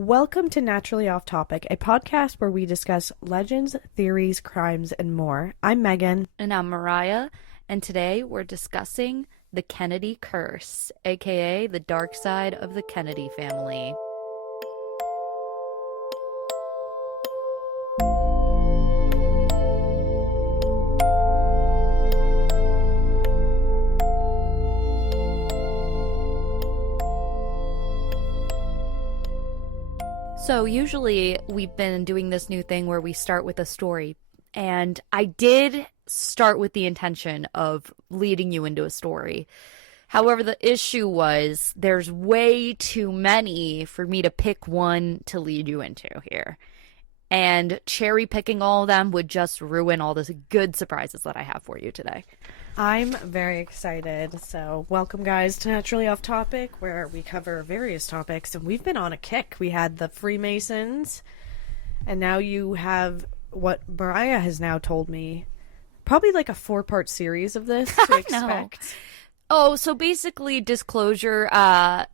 Welcome to Naturally Off Topic, a podcast where we discuss legends, theories, crimes, and more. I'm Megan. And I'm Mariah, and today we're discussing the Kennedy curse, aka the dark side of the Kennedy family. So usually we've been doing this new thing where we start with a story, and I did start with the intention of leading you into a story. However, the issue was there's way too many for me to pick one to lead you into here. And cherry picking all of them would just ruin all the good surprises that I have for you today. I'm very excited. So, welcome, guys, to Naturally Off Topic, where we cover various topics. And we've been on a kick. We had the Freemasons, and now you have what Mariah has now told me. Probably like a 4-part series of this to expect. Oh, so basically, disclosure. Yeah,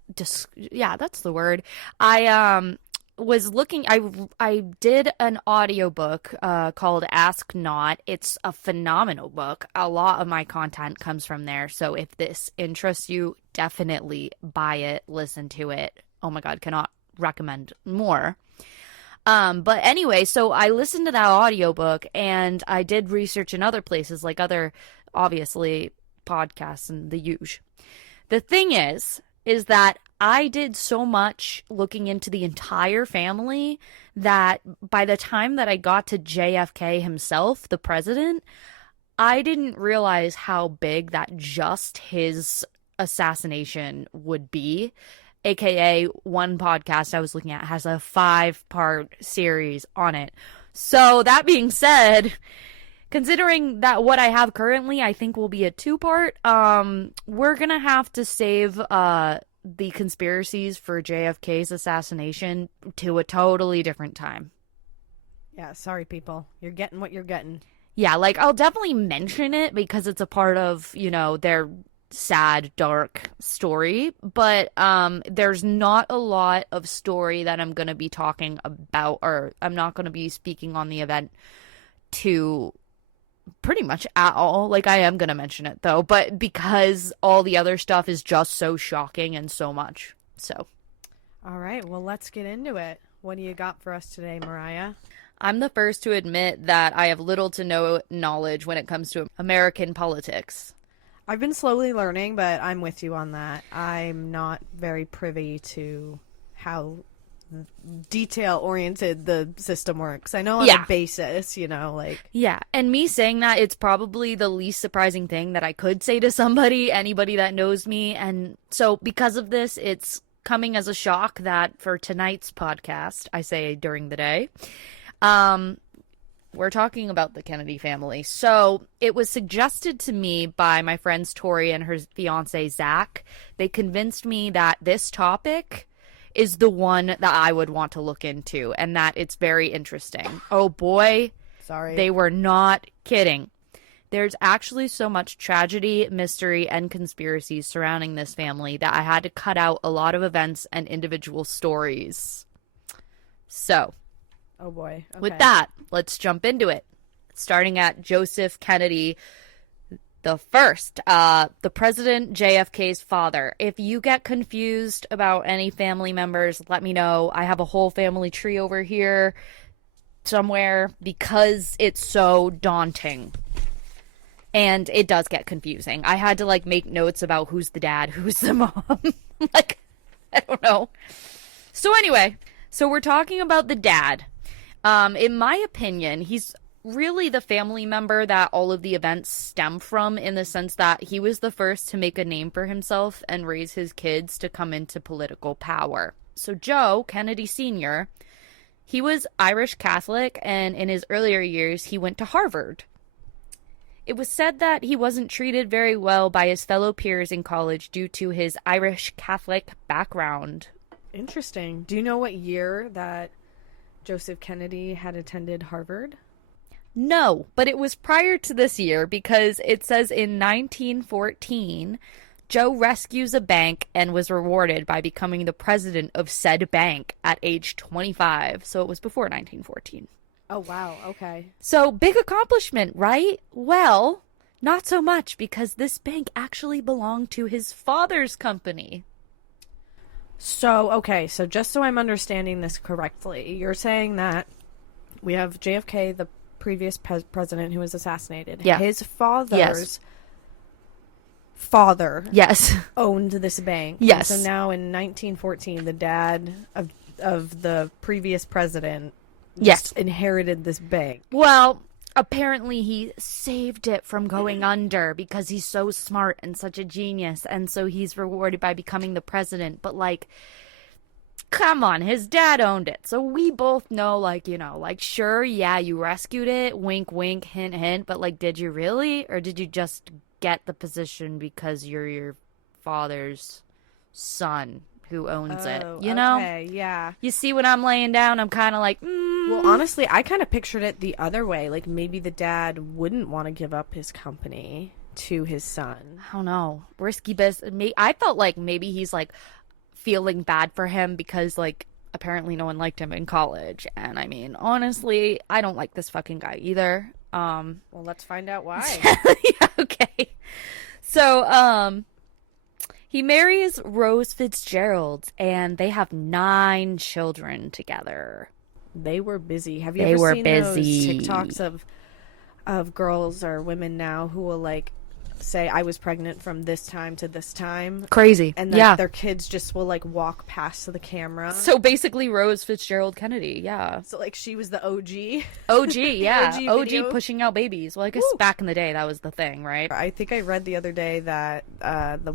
that's the word. I was looking. I did an audiobook called Ask Not. It's a phenomenal book. A lot of my content comes from there. So if this interests you, definitely buy it, listen to it. Oh my God, cannot recommend more. But anyway, so I listened to that audiobook and I did research in other places, like other, obviously, podcasts and the usual. The thing is that I did so much looking into the entire family that by the time that I got to JFK himself, the president, I didn't realize how big that just his assassination would be. AKA, one podcast I was looking at has a 5-part series on it. So that being said, considering that what I have currently I think will be a 2-part, we're gonna have to save the conspiracies for JFK's assassination to a totally different time. Yeah, sorry, people. You're getting what you're getting. Yeah, like, I'll definitely mention it because it's a part of, their sad, dark story, but there's not a lot of story that I'm going to be talking about, or I'm not going to be speaking on the event to pretty much at all. Like, I am going to mention it, though, but because all the other stuff is just so shocking and so much, so. All right, well, let's get into it. What do you got for us today, Mariah? I'm the first to admit that I have little to no knowledge when it comes to American politics. I've been slowly learning, but I'm with you on that. I'm not very privy to how detail-oriented the system works. I know on a basis, Yeah, and me saying that, it's probably the least surprising thing that I could say to anybody that knows me, and so because of this, it's coming as a shock that for tonight's podcast, I say during the day, we're talking about the Kennedy family. So it was suggested to me by my friends Tori and her fiance Zach. They convinced me that this topic is the one that I would want to look into and that it's very interesting. Oh boy. Sorry. They were not kidding. There's actually so much tragedy, mystery, and conspiracies surrounding this family that I had to cut out a lot of events and individual stories. So, oh boy. Okay. With that, let's jump into it. Starting at Joseph Kennedy the first, the President JFK's father. If you get confused about any family members, let me know. I have a whole family tree over here somewhere because it's so daunting. And it does get confusing. I had to make notes about who's the dad, who's the mom. I don't know. So anyway, so we're talking about the dad. In my opinion, he's really the family member that all of the events stem from, in the sense that he was the first to make a name for himself and raise his kids to come into political power. So Joe Kennedy Sr., he was Irish Catholic, and in his earlier years, he went to Harvard. It was said that he wasn't treated very well by his fellow peers in college due to his Irish Catholic background. Interesting. Do you know what year that Joseph Kennedy had attended Harvard? No, but it was prior to this year because it says in 1914, Joe rescues a bank and was rewarded by becoming the president of said bank at age 25. So it was before 1914. Oh, wow. Okay. So big accomplishment, right? Well, not so much, because this bank actually belonged to his father's company. So, okay. So just so I'm understanding this correctly, you're saying that we have JFK, the previous president who was assassinated. Yeah. His father's Yes. father Yes. owned this bank. Yes. And so now in 1914, the dad of the previous president Yes. inherited this bank. Well, apparently he saved it from going under because he's so smart and such a genius, and so he's rewarded by becoming the president. But, like, come on, his dad owned it. So we both know, like, you know, like, sure, yeah, you rescued it, wink, wink, hint, hint, but, like, did you really? Or did you just get the position because you're your father's son who owns it? You know? Okay, yeah. You see what I'm laying down? I'm kind of like, Well, honestly, I kind of pictured it the other way. Like, maybe the dad wouldn't want to give up his company to his son. I don't know. Risky business. I felt like maybe he's, like, feeling bad for him because, like, apparently no one liked him in college. And, I mean, honestly, I don't like this fucking guy either. Well, let's find out why. Yeah, okay. So, he marries Rose Fitzgerald, and they have 9 children together. They were busy. Have you They ever were seen busy. those TikToks of girls or women now who will, like, say, I was pregnant from this time to this time? Crazy. And then yeah. their kids just will, like, walk past the camera. So basically Rose Fitzgerald Kennedy, yeah. So, like, she was the OG. OG, yeah. OG OG video. pushing out babies. Well, I guess back in the day that was the thing, right? I think I read the other day that the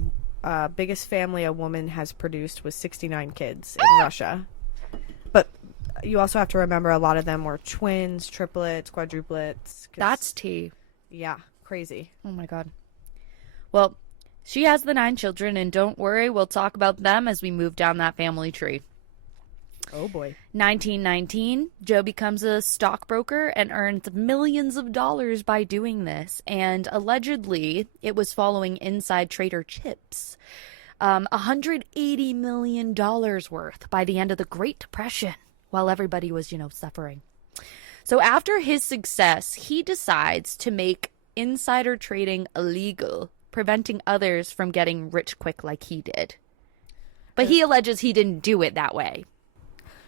biggest family a woman has produced was 69 kids in Russia. But you also have to remember a lot of them were twins, triplets, quadruplets. That's tea. Yeah, crazy. Oh my god. Well, she has the 9 children, and don't worry, we'll talk about them as we move down that family tree. Oh boy. 1919, Joe becomes a stockbroker and earns millions of dollars by doing this. And allegedly, it was following inside trader chips. $180 million worth by the end of the Great Depression, while everybody was, suffering. So after his success, he decides to make insider trading illegal, preventing others from getting rich quick like he did. But he alleges he didn't do it that way.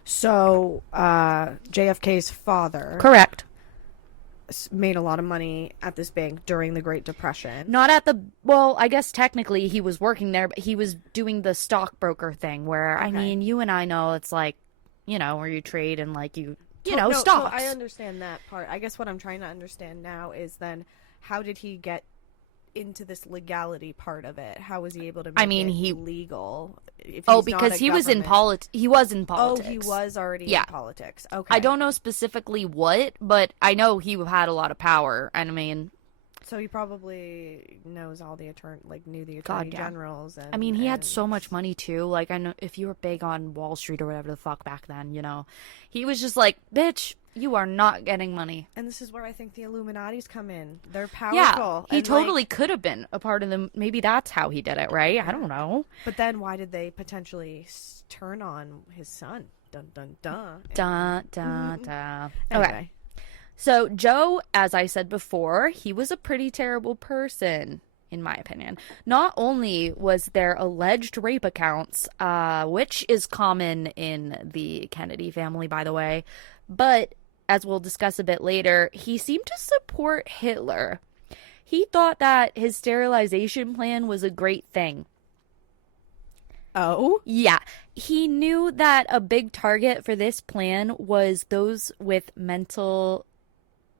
So, JFK's father Correct. made a lot of money at this bank during the Great Depression. Not at the, well, I guess technically he was working there, but he was doing the stockbroker thing where, I mean, you and I know it's like, where you trade and like stocks. So I understand that part. I guess what I'm trying to understand now is then how did he get into this legality part of it? How was he able to make it legal? If he's because he was in politics. He was in politics. Oh, he was already in politics. Okay. I don't know specifically what, but I know he had a lot of power. And I mean, so he probably knows all the knew the attorney generals. And, I mean, he had so much money too. Like, I know if you were big on Wall Street or whatever the fuck back then, he was just like, bitch, you are not getting money. And this is where I think the Illuminati's come in. They're powerful. Yeah, he totally could have been a part of them. Maybe that's how he did it, right? I don't know. But then why did they potentially turn on his son? Dun, dun, dun. Dun, dun, dun. Anyway. Okay. So Joe, as I said before, he was a pretty terrible person, in my opinion. Not only was there alleged rape accounts, which is common in the Kennedy family, by the way, but as we'll discuss a bit later, he seemed to support Hitler. He thought that his sterilization plan was a great thing. Oh? Yeah. He knew that a big target for this plan was those with mental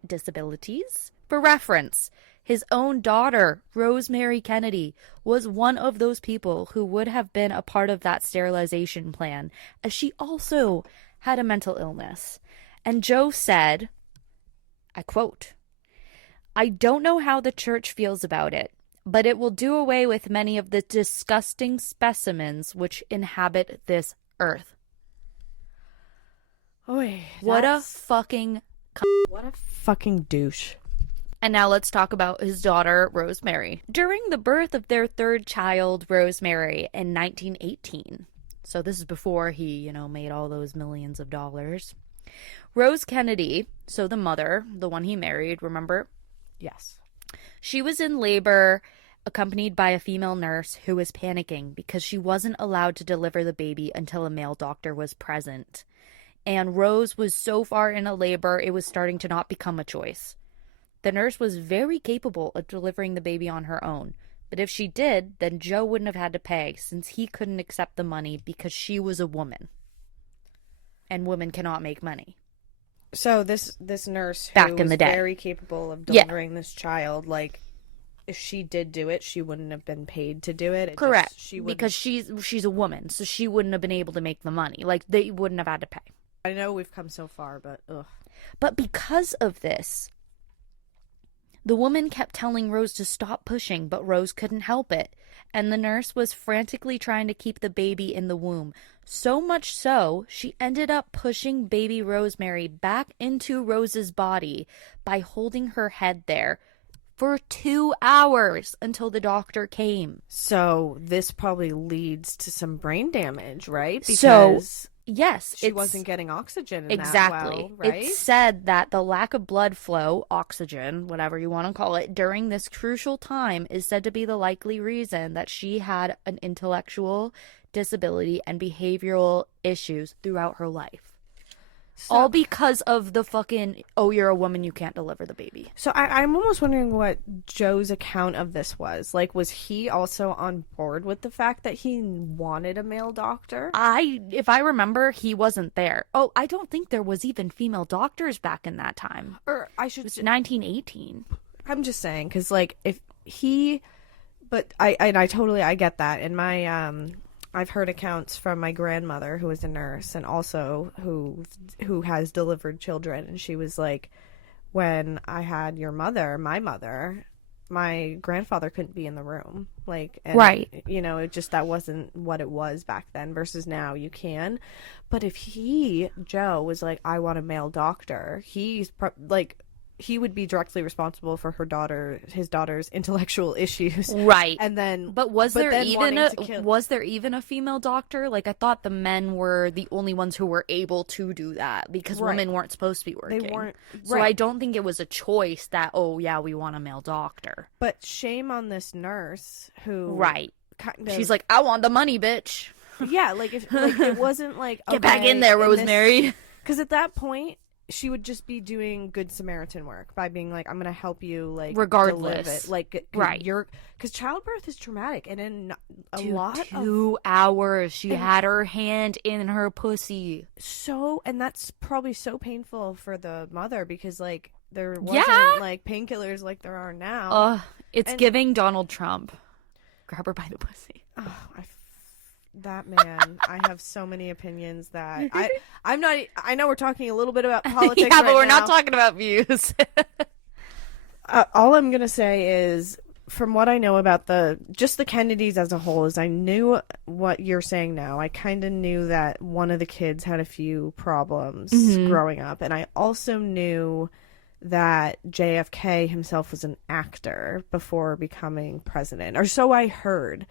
disabilities. For reference, his own daughter, Rosemary Kennedy, was one of those people who would have been a part of that sterilization plan, as she also had a mental illness. And Joe said, I quote, "I don't know how the church feels about it, but it will do away with many of the disgusting specimens which inhabit this earth." Oy, What a fucking douche. And now let's talk about his daughter, Rosemary. During the birth of their third child, Rosemary, in 1918, so this is before he, made all those millions of dollars, Rose Kennedy, so the mother, the one he married, remember? Yes. She was in labor, accompanied by a female nurse who was panicking because she wasn't allowed to deliver the baby until a male doctor was present. And Rose was so far into labor, it was starting to not become a choice. The nurse was very capable of delivering the baby on her own, but if she did, then Joe wouldn't have had to pay since he couldn't accept the money because she was a woman. And women cannot make money. So this nurse who Back in was the day. very capable of delivering this child, like, if she did do it, she wouldn't have been paid to do it. Correct. She because she's a woman, so she wouldn't have been able to make the money. Like, they wouldn't have had to pay. I know we've come so far, but ugh. But because of this, the woman kept telling Rose to stop pushing, but Rose couldn't help it. And the nurse was frantically trying to keep the baby in the womb. So much so, she ended up pushing baby Rosemary back into Rose's body by holding her head there for 2 hours until the doctor came. So this probably leads to some brain damage, right? Because yes, she wasn't getting oxygen exactly. that well, right? It's said that the lack of blood flow, oxygen, whatever you want to call it, during this crucial time is said to be the likely reason that she had an intellectual disability and behavioral issues throughout her life. So, all because of the fucking, oh, you're a woman, you can't deliver the baby. So I'm almost wondering what Joe's account of this was. Like, was he also on board with the fact that he wanted a male doctor? If I remember, he wasn't there. Oh, I don't think there was even female doctors back in that time. Or I should... It was 1918. I'm just saying, because, like, if he... But I totally, I get that. In my, I've heard accounts from my grandmother, who was a nurse, and also who has delivered children, and she was like, when I had my mother, my grandfather couldn't be in the room, like, and, right? It just, that wasn't what it was back then. Versus now, you can. But if Joe was like, I want a male doctor, he's he would be directly responsible for his daughter's intellectual issues. Right. And then But was there even a female doctor? Like, I thought the men were the only ones who were able to do that because women weren't supposed to be working. They weren't. So I don't think it was a choice that, oh yeah, we want a male doctor. But shame on this nurse who kind of, she's like, I want the money, bitch. Yeah, like, if it wasn't like, get back in there, Rosemary. Because at that point, she would just be doing good Samaritan work by being like, I'm going to help you, like, regardless. It. Like, right. Because childbirth is traumatic. And in Dude, 2 hours, she had her hand in her pussy. And that's probably so painful for the mother because, like, there wasn't, like, painkillers like there are now. It's giving Donald Trump. Grab her by the pussy. Oh, that man, I have so many opinions that I'm not. I know we're talking a little bit about politics. Yeah, but we're not talking about views. All I'm gonna say is, from what I know about just the Kennedys as a whole, is I knew what you're saying now. I kind of knew that one of the kids had a few problems growing up, and I also knew that JFK himself was an actor before becoming president, or so I heard.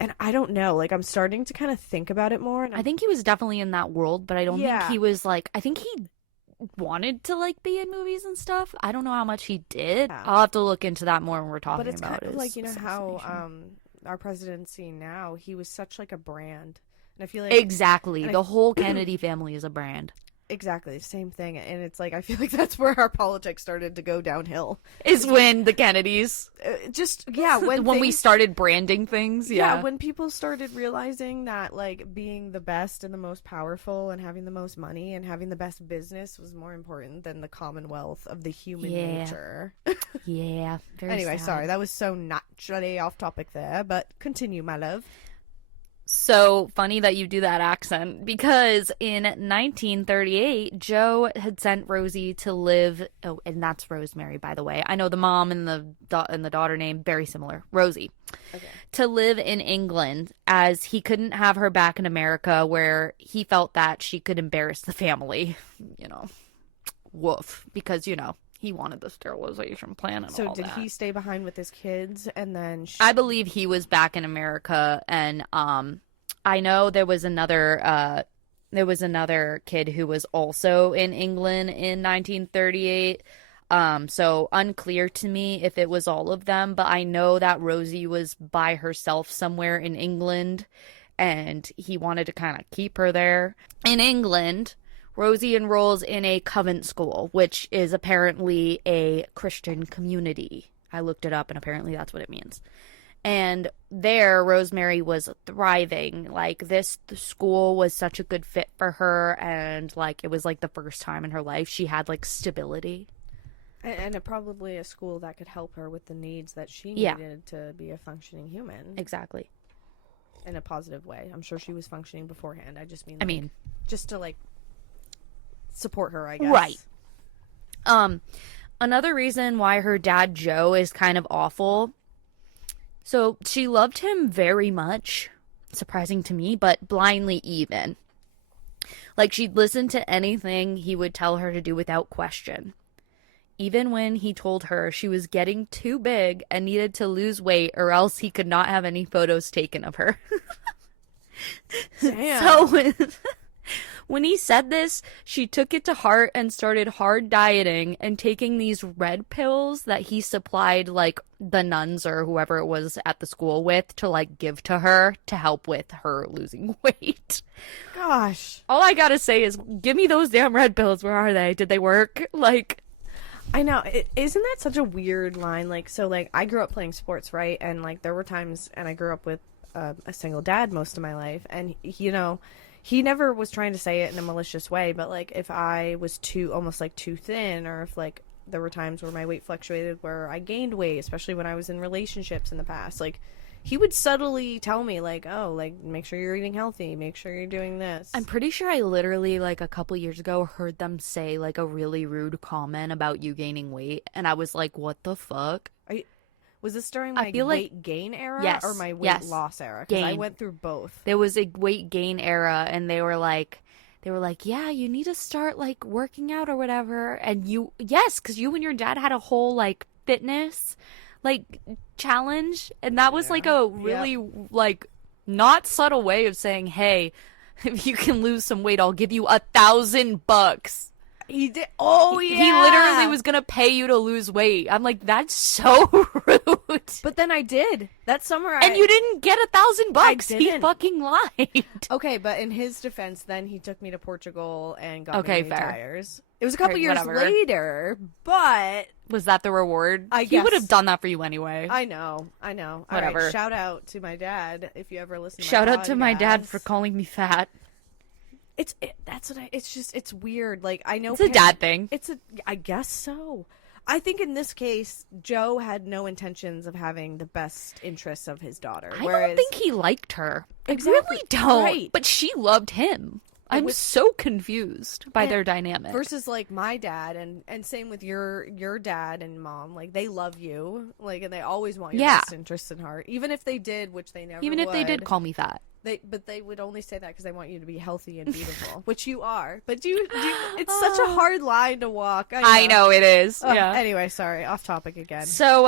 And I don't know, like, I'm starting to kind of think about it more. And I think he was definitely in that world, but I don't think he was, like, I think he wanted to, like, be in movies and stuff. I don't know how much he did. Yeah. I'll have to look into that more when we're talking about it. But it's kind of like, how our presidency now, he was such, like, a brand. And I feel like... Exactly. The whole Kennedy family is a brand. Exactly, same thing. And it's like, I feel like that's where our politics started to go downhill. Is when the Kennedys... when we started branding things, yeah. When people started realizing that, like, being the best and the most powerful and having the most money and having the best business was more important than the commonwealth of the human nature. Yeah, very Anyway, sad. Sorry, that was so naturally off topic there, but continue, my love. So funny that you do that accent, because in 1938, Joe had sent Rosie to live. Oh, and that's Rosemary, by the way. I know the mom and the daughter name very similar, Rosie. Okay. To live in England, as he couldn't have her back in America, where he felt that she could embarrass the family. Woof, because He wanted the sterilization plan and So all did that. he stay behind with his kids and then I believe he was back in America, and I know there was another kid who was also in England in 1938. So unclear to me if it was all of them, but I know that Rosie was by herself somewhere in England, and he wanted to kind of keep her there. In England, Rosie enrolls in a convent school, which is apparently a Christian community. I looked it up, and apparently that's what it means. And there, Rosemary was thriving. Like, the school was such a good fit for her, and, like, it was, like, the first time in her life she had, like, stability. And probably a school that could help her with the needs that she needed to be a functioning human. Exactly. In a positive way. I'm sure she was functioning beforehand. I just mean, just to, like, support her, I guess. Right. Another reason why her dad, Joe, is kind of awful. So she loved him very much, surprising to me, but blindly even. Like, she'd listen to anything he would tell her to do without question. Even when he told her she was getting too big and needed to lose weight or else he could not have any photos taken of her. Damn. So when he said this, she took it to heart and started hard dieting and taking these red pills that he supplied, like, the nuns or whoever it was at the school with to, like, give to her to help with her losing weight. Gosh. All I gotta say is, give me those damn red pills. Where are they? Did they work? Like, I know. Isn't that such a weird line? Like, so, like, I grew up playing sports, right? And, like, there were times, and I grew up with a single dad most of my life, and, you know, he never was trying to say it in a malicious way, but, like, if I was almost, like, too thin, or if, like, there were times where my weight fluctuated where I gained weight, especially when I was in relationships in the past, like, he would subtly tell me, like, oh, like, make sure you're eating healthy, make sure you're doing this. I'm pretty sure I literally, like, a couple years ago heard them say, like, a really rude comment about you gaining weight, and I was like, what the fuck? Was this during my weight gain era or my weight loss era? Because I went through both. There was a weight gain era, and they were like, yeah, you need to start, like, working out or whatever. And because you and your dad had a whole, like, fitness, like, challenge. And that was, like, a really, like, not subtle way of saying, hey, if you can lose some weight, I'll give you $1,000. He did. Oh, yeah. He literally was going to pay you to lose weight. I'm like, that's so rude. But then I did. That summer And you didn't get $1,000. He fucking lied. Okay, but in his defense, then he took me to Portugal and got me new fair. tires. It was a couple years later, but... Was that the reward? I guess. He would have done that for you anyway. I know. Whatever. All right, shout out to my dad if you ever listen to my Shout out podcast. to my dad for calling me fat. It's weird. Like, I know it's a dad thing. I guess so. I think in this case, Joe had no intentions of having the best interests of his daughter. I don't think he liked her. Exactly. I really don't. Right. But she loved him. I'm so confused by their dynamic. Versus, like, my dad, and same with your dad and mom. Like, they love you. Like, and they always want your best interests in heart. Even if they did, which they never Even if they did call me fat. But they would only say that because they want you to be healthy and beautiful, which you are. But it's such a hard line to walk. I know it is. Yeah. Anyway, sorry, off topic again. So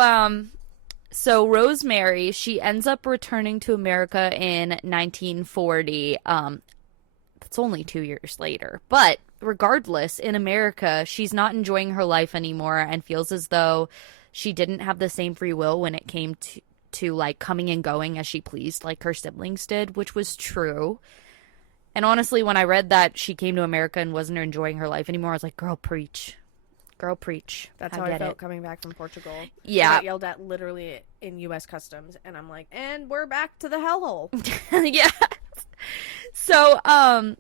Rosemary, she ends up returning to America in 1940. That's only 2 years later. But regardless, in America, she's not enjoying her life anymore and feels as though she didn't have the same free will when it came to like coming and going as she pleased like her siblings did, which was true. And honestly, when I read that she came to America and wasn't enjoying her life anymore, I was like, girl, preach. That's how I felt coming back from Portugal. Yeah. I got yelled at literally in U.S. Customs, and I'm like, and we're back to the hellhole. Yeah. So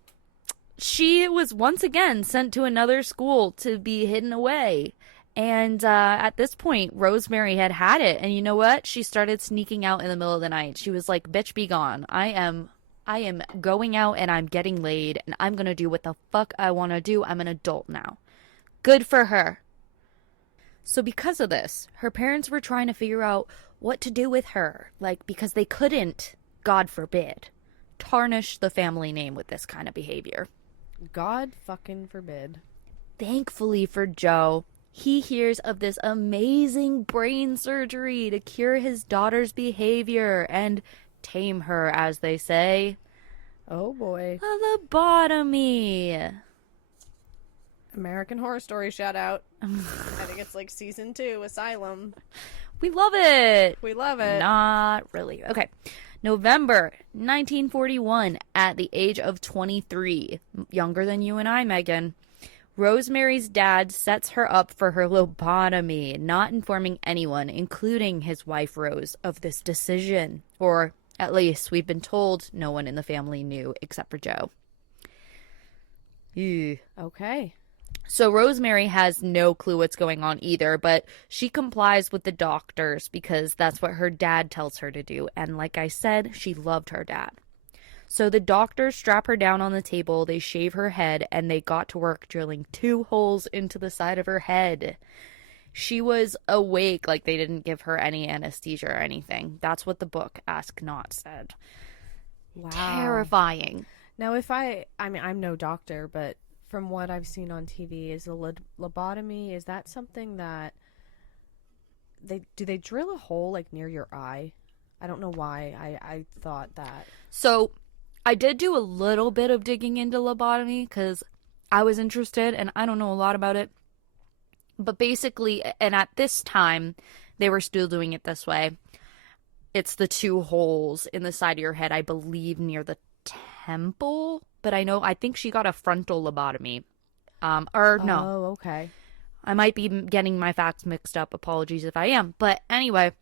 she was once again sent to another school to be hidden away. And at this point, Rosemary had it. And you know what? She started sneaking out in the middle of the night. She was like, bitch, be gone. I am going out and I'm getting laid. And I'm going to do what the fuck I want to do. I'm an adult now. Good for her. So because of this, her parents were trying to figure out what to do with her. Like, because they couldn't, God forbid, tarnish the family name with this kind of behavior. God fucking forbid. Thankfully for Joe, he hears of this amazing brain surgery to cure his daughter's behavior and tame her, as they say. Oh boy. A lobotomy. American Horror Story shout out. I think it's like season 2, Asylum. We love it. We love it. Not really. Okay. November 1941, at the age of 23, younger than you and I, Megan, Rosemary's dad sets her up for her lobotomy, not informing anyone, including his wife Rose, of this decision. Or at least we've been told no one in the family knew except for Joe. Ew. Okay. So Rosemary has no clue what's going on either, but she complies with the doctors because that's what her dad tells her to do. And like I said, she loved her dad. So the doctors strap her down on the table, they shave her head, and they got to work drilling 2 holes into the side of her head. She was awake, like they didn't give her any anesthesia or anything. That's what the book Ask Not said. Wow. Terrifying. Now, mean, I'm no doctor, but from what I've seen on TV, is a lobotomy, is that something that do they drill a hole like near your eye? I don't know why I thought that. So I did do a little bit of digging into lobotomy because I was interested and I don't know a lot about it. But basically, and at this time, they were still doing it this way. It's the 2 holes in the side of your head, I believe, near the temple. But I think she got a frontal lobotomy. No. Oh, okay. I might be getting my facts mixed up. Apologies if I am. But anyway,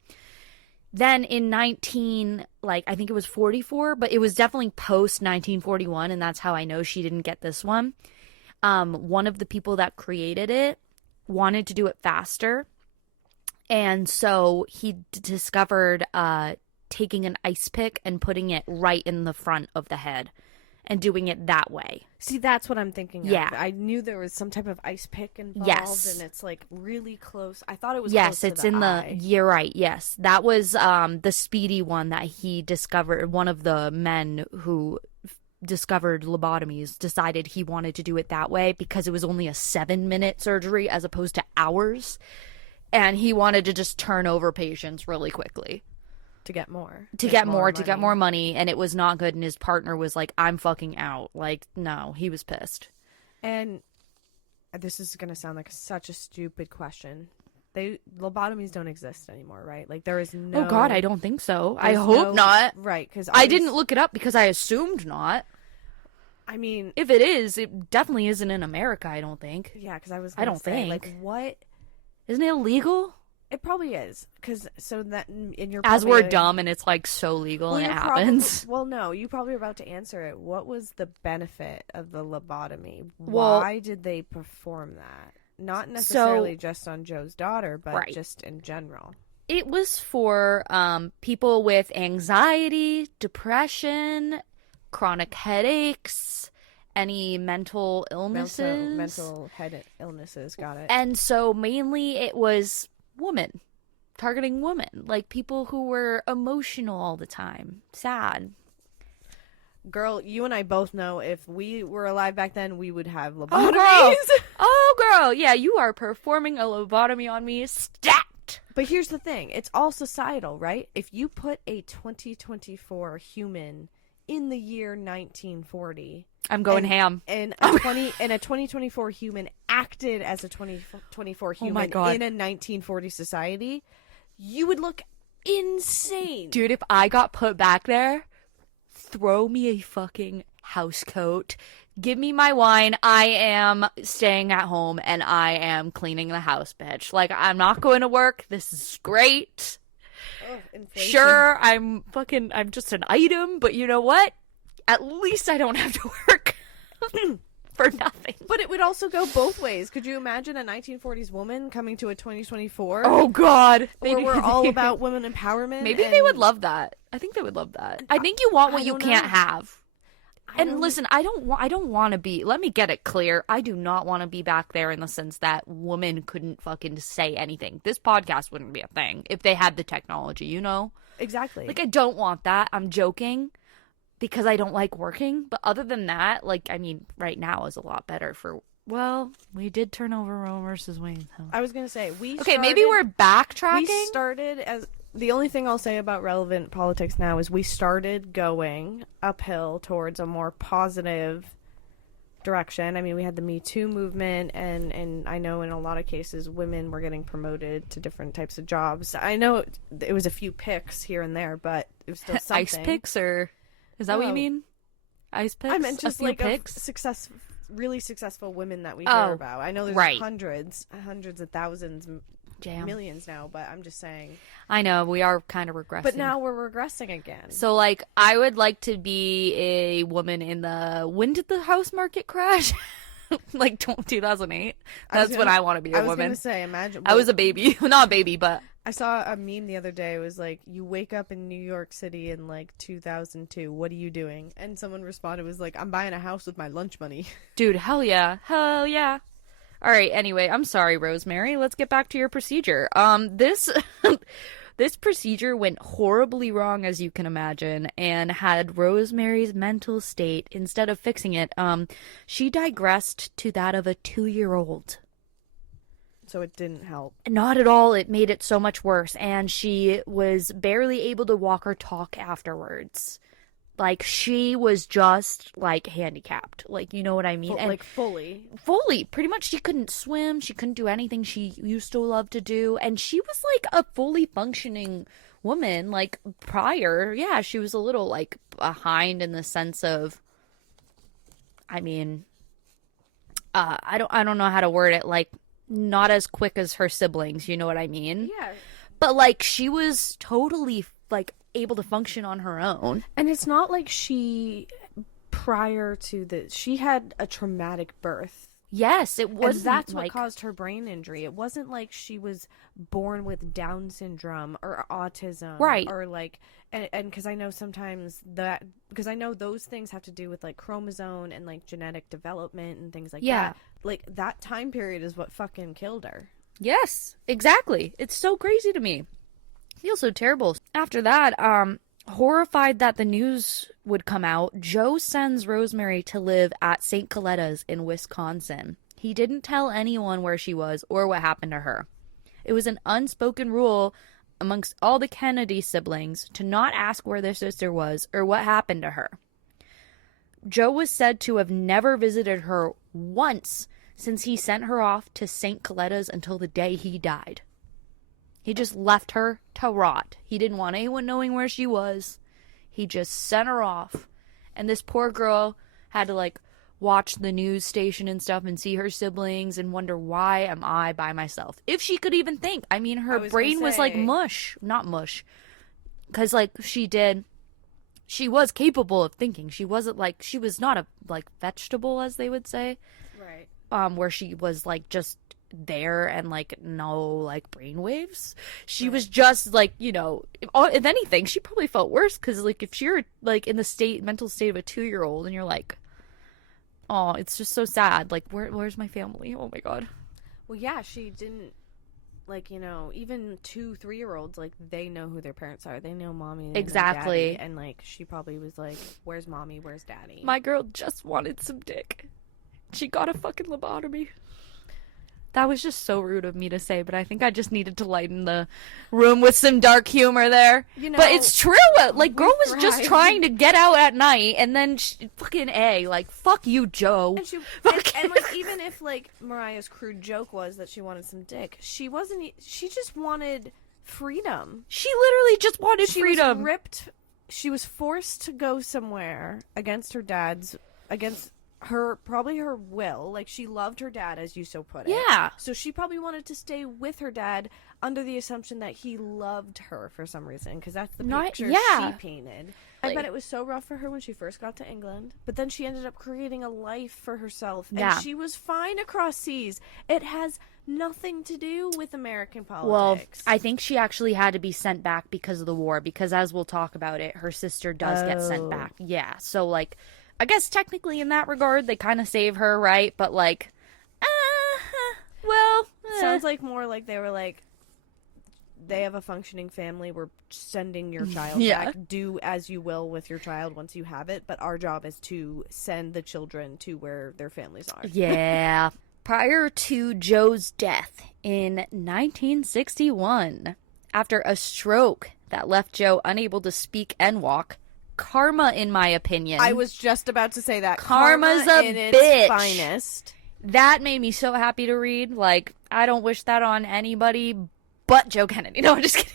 then in I think it was 44, but it was definitely post 1941, and that's how I know she didn't get this one. One of the people that created it wanted to do it faster, and so he discovered taking an ice pick and putting it right in the front of the head and doing it that way. See, that's what I'm thinking of. Yeah. I knew there was some type of ice pick involved, Yes. and it's like really close. I thought it was Yes, close it's to the in eye. you're right, yes. That was the speedy one that he discovered. One of the men who discovered lobotomies decided he wanted to do it that way because it was only a 7-minute surgery as opposed to hours. And he wanted to just turn over patients really quickly. To get more. To get more money, and it was not good, and his partner was like, I'm fucking out. Like, no, he was pissed. And this is going to sound like such a stupid question. Lobotomies don't exist anymore, right? Like, there is no... Oh, God, I don't think so. I hope not. Right, because... I didn't look it up because I assumed not. I mean... If it is, it definitely isn't in America, I don't think. Yeah, because I was I going don't to say, think. like, what... Isn't it illegal? It probably is, because so that in your As we're dumb and it's like so legal and it happens. No, you probably are about to answer it. What was the benefit of the lobotomy? Well, why did they perform that? Not necessarily just on Joe's daughter, but right. just in general. It was for people with anxiety, depression, chronic headaches, any mental illnesses. Mental head illnesses, got it. And so mainly it was women, targeting women, like people who were emotional all the time, sad. Girl, you and I both know if we were alive back then, we would have lobotomies. Oh, girl. Yeah, you are performing a lobotomy on me. Stat! But here's the thing. It's all societal, right? If you put a 2024 human in the year 1940... I'm going ham. And a 2024 human acted as a 2024 human my God. in a 1940 society, you would look insane. Dude, if I got put back there, throw me a fucking house coat. Give me my wine. I am staying at home and I am cleaning the house, bitch. Like, I'm not going to work. This is great. Inflation. Sure, I'm just an item, but you know what? At least I don't have to work for nothing. But it would also go both ways. Could you imagine a 1940s woman coming to a 2024? Oh, God. Where we're all about women empowerment. Maybe they would love that. I think they would love that. I think you want what you can't have. And listen, I don't want to be, let me get it clear. I do not want to be back there in the sense that women couldn't fucking say anything. This podcast wouldn't be a thing if they had the technology, you know? Exactly. Like, I don't want that. I'm joking. Because I don't like working. But other than that, like, I mean, right now is a lot better for Well, we did turn over Roe versus Wade. So. I was gonna say maybe we're backtracking. We started as the only thing I'll say about relevant politics now is we started going uphill towards a more positive direction. I mean, we had the Me Too movement, and I know in a lot of cases women were getting promoted to different types of jobs. I know it was a few picks here and there, but it was still something. Ice picks, or is that what you mean? Ice picks? I meant just like picks? Really successful women that we hear about. I know there's hundreds of thousands, millions now, but I'm just saying. I know, we are kind of regressing. But now we're regressing again. So, like, I would like to be a woman in when did the house market crash? Like 2008? That's when I want to be a woman. I was going to say, imagine. I was a baby. Not a baby, but. I saw a meme the other day. It was like, you wake up in New York City in like 2002. What are you doing? And someone responded, was like, I'm buying a house with my lunch money. Dude, hell yeah. Hell yeah. All right, anyway, I'm sorry, Rosemary. Let's get back to your procedure. This this procedure went horribly wrong, as you can imagine, and had Rosemary's mental state, instead of fixing it, she digressed to that of a 2-year-old. So it didn't help. Not at all. It made it so much worse. And she was barely able to walk or talk afterwards. Like, she was just, like, handicapped. Like, you know what I mean? Like, fully. Fully. Pretty much, she couldn't swim. She couldn't do anything she used to love to do. And she was, like, a fully functioning woman, like, prior. Yeah, she was a little, like, behind in the sense of, I mean, I don't know how to word it, like, not as quick as her siblings, you know what I mean? Yeah. But, like, she was totally, like, able to function on her own. And it's not like prior to this, she had a traumatic birth. Yes, it was. That's what caused her brain injury. It wasn't like she was born with Down syndrome or autism. Right. Or, like, and because I know sometimes because I know those things have to do with, like, chromosome and, like, genetic development and things like that. Like, that time period is what fucking killed her. Yes, exactly. It's so crazy to me. I feel so terrible. After that, horrified that the news would come out, Joe sends Rosemary to live at St. Coletta's in Wisconsin. He didn't tell anyone where she was or what happened to her. It was an unspoken rule amongst all the Kennedy siblings to not ask where their sister was or what happened to her. Joe was said to have never visited her once since he sent her off to St. Coletta's until the day he died. He just left her to rot. He didn't want anyone knowing where she was. He just sent her off. And this poor girl had to, like, watch the news station and stuff and see her siblings and wonder, why am I by myself? If she could even think. I mean, her brain was like mush. Not mush. Because, like, she was capable of thinking. She wasn't, like, she was not a, like, vegetable, as they would say. Right. Where she was, like, just there and, like, no, like, brainwaves. She was just, like, you know, if anything, she probably felt worse because, like, if you're, like, in the mental state of a 2-year-old and you're like, oh, it's just so sad. Like, where's my family? Oh my God. Well, yeah, she didn't, like, you know, even 2-3-year-olds, like, they know who their parents are. They know mommy and exactly. daddy. And, like, she probably was like, where's mommy? Where's daddy? My girl just wanted some dick. She got a fucking lobotomy. That was just so rude of me to say, but I think I just needed to lighten the room with some dark humor there. You know, but it's true. Like, girl was just trying to get out at night, and then fucking like, fuck you, Joe. And, and like, even if, like, Mariah's crude joke was that she wanted some dick, she just wanted freedom. She literally just wanted freedom. She was forced to go somewhere against probably her will. Like, she loved her dad, as you so put it. Yeah. So she probably wanted to stay with her dad under the assumption that he loved her for some reason, because that's the picture she painted. I bet it was so rough for her when she first got to England, but then she ended up creating a life for herself, and she was fine across seas. It has nothing to do with American politics. Well, I think she actually had to be sent back because of the war, because as we'll talk about it, her sister does get sent back. Yeah, so, like, I guess technically in that regard, they kind of save her, right? But, like, Sounds like more like they were like, they have a functioning family. We're sending your child Yeah. back. Do as you will with your child once you have it. But our job is to send the children to where their families are. Yeah. Prior to Joe's death in 1961, after a stroke that left Joe unable to speak and walk, karma, in my opinion. I was just about to say that. Karma's Karma a in its bitch. finest. That made me so happy to read. Like, I don't wish that on anybody but Joe Kennedy. No, I'm just kidding.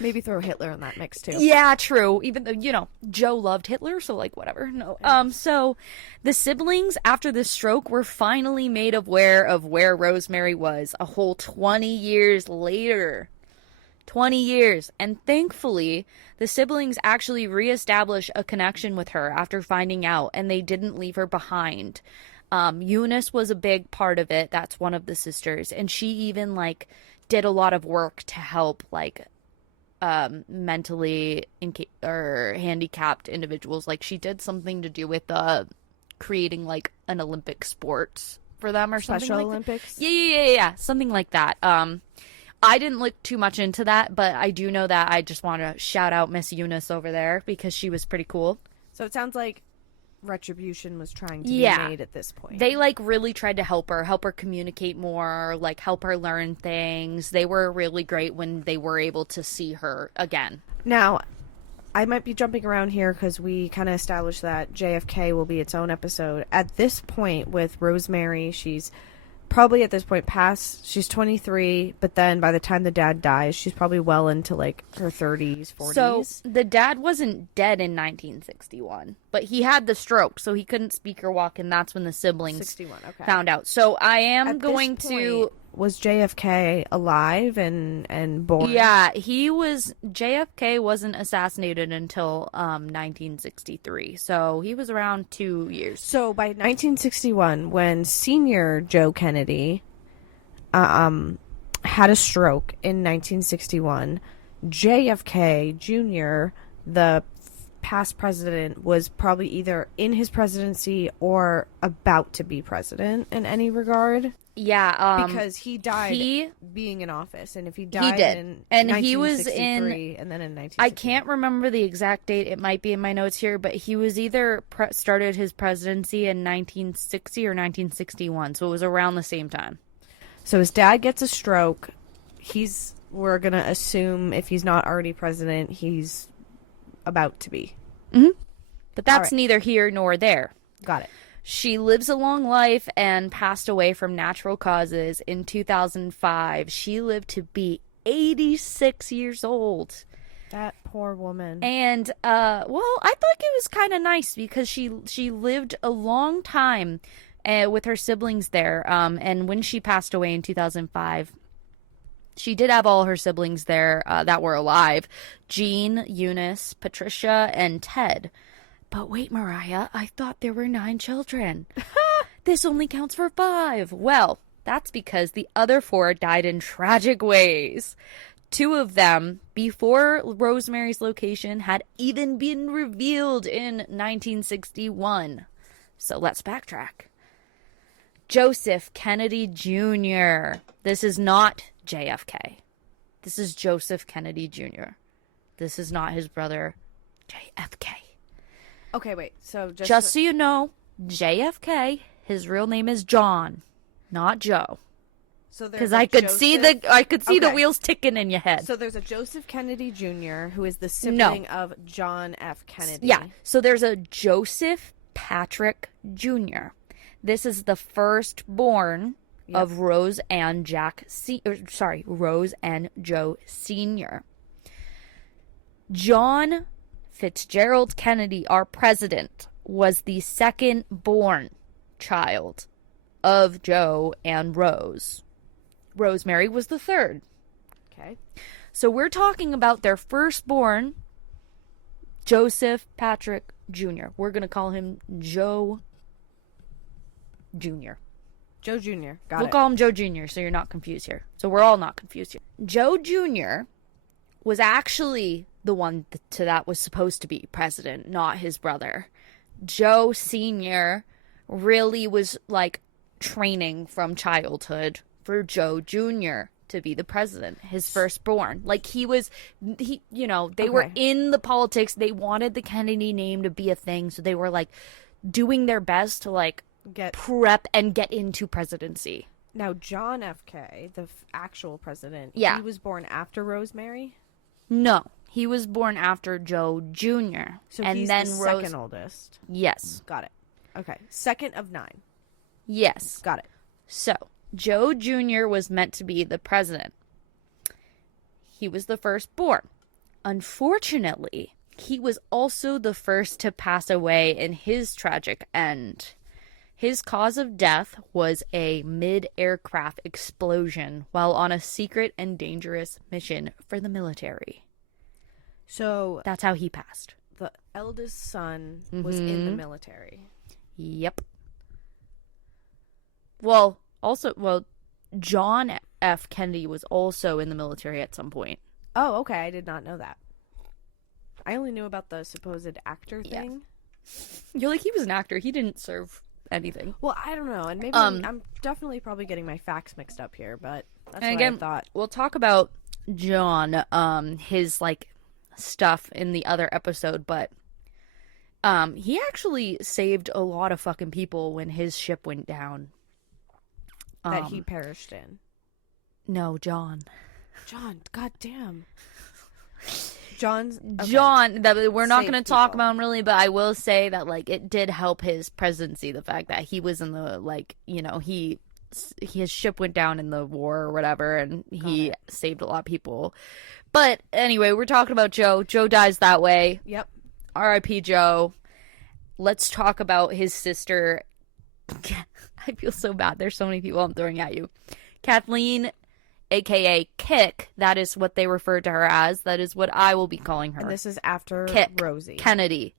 Maybe throw Hitler in that mix too. Yeah, true. Even though, you know, Joe loved Hitler, so like whatever. No. So the siblings after the stroke were finally made aware of where Rosemary was a whole 20 years later. 20 years. And thankfully, the siblings actually reestablished a connection with her after finding out, and they didn't leave her behind. Eunice was a big part of it. That's one of the sisters. And she even like did a lot of work to help like mentally or handicapped individuals. Like she did something to do with creating like an Olympic sport for them or something. Special like Olympics? That. Yeah, something like that. I didn't look too much into that, but I do know that I just want to shout out Miss Eunice over there because she was pretty cool. So it sounds like retribution was trying to be made at this point. They like really tried to help her communicate more, like help her learn things. They were really great when they were able to see her again. Now, I might be jumping around here because we kind of established that JFK will be its own episode. At this point with Rosemary, she's probably at this point she's 23, but then by the time the dad dies, she's probably well into like her 30s, 40s. So the dad wasn't dead in 1961, but he had the stroke, so he couldn't speak or walk, and that's when the siblings 61, okay. found out. So I am At going this to... point, was JFK alive and born? Yeah, JFK wasn't assassinated until 1963, so he was around 2 years. So by 1961, when senior Joe Kennedy had a stroke in 1961, JFK Jr., the past president, was probably either in his presidency or about to be president in any regard. Yeah, because he died being in office, and if he died did. in And 1963 he was in, and then in 1960, I can't remember the exact date. It might be in my notes here, but he was either started his presidency in 1960 or 1961, so it was around the same time. So his dad gets a stroke. We're gonna assume if he's not already president, he's about to be. Mm-hmm. But that's right. Neither here nor there. Got it. She lives a long life and passed away from natural causes in 2005. She lived to be 86 years old. That poor woman. And, I thought it was kind of nice because she lived a long time with her siblings there. And when she passed away in 2005, she did have all her siblings there that were alive. Jean, Eunice, Patricia, and Ted. But wait, Mariah, I thought there were 9 children. This only counts for 5. Well, that's because the other 4 died in tragic ways. 2 of them, before Rosemary's location, had even been revealed in 1961. So let's backtrack. Joseph Kennedy Jr. This is not JFK. This is Joseph Kennedy Jr. This is not his brother, JFK. Okay, wait. So just so you know, JFK, his real name is John, not Joe. So because I could see the wheels ticking in your head. So there's a Joseph Kennedy Jr. who is the sibling of John F. Kennedy. Yeah. So there's a Joseph Patrick Jr. This is the firstborn of Rose and Rose and Joe Sr. John Fitzgerald Kennedy, our president, was the second born child of Joe and Rose. Rosemary was the third. Okay. So we're talking about their firstborn, Joseph Patrick Jr. We're going to call him Joe Jr. Joe Jr. Got it. We'll call him Joe Jr. so you're not confused here. So we're all not confused here. Joe Jr. was actually the one that was supposed to be president, not his brother. Joe Sr. really was like training from childhood for Joe Jr. to be the president, his firstborn. Like, they were Okay. in the politics. They wanted the Kennedy name to be a thing, so they were, like, doing their best to, like, prep and get into presidency. Now, John F.K., the actual president, Yeah. he was born after Rosemary? No, he was born after Joe Jr. So and he's then the second oldest. Yes. Got it. Okay. Second of 9. Yes. Got it. So, Joe Jr. was meant to be the president. He was the firstborn. Unfortunately, he was also the first to pass away in his tragic end. His cause of death was a mid-aircraft explosion while on a secret and dangerous mission for the military. So That's how he passed. the eldest son was in the military. Yep. Well, John F. Kennedy was also in the military at some point. Oh, okay. I did not know that. I only knew about the supposed actor thing. You're like, he was an actor. He didn't serve anything. Well, I don't know. And maybe I'm definitely probably getting my facts mixed up here, but that's what I thought. We'll talk about John, his, like, stuff in the other episode, but he actually saved a lot of fucking people when his ship went down. That he perished in. No, John, goddamn. John's... Okay. John, that we're not Save going to talk people. about him really, but I will say that, like, it did help his presidency, the fact that he was in the, like, his ship went down in the war or whatever, and he saved a lot of people. But anyway, we're talking about Joe. Joe dies that way. Yep. R.I.P. Joe. Let's talk about his sister. I feel so bad. There's so many people I'm throwing at you. Kathleen, a.k.a. Kick. That is what they refer to her as. That is what I will be calling her. And this is after Kick. Rosie. Kennedy.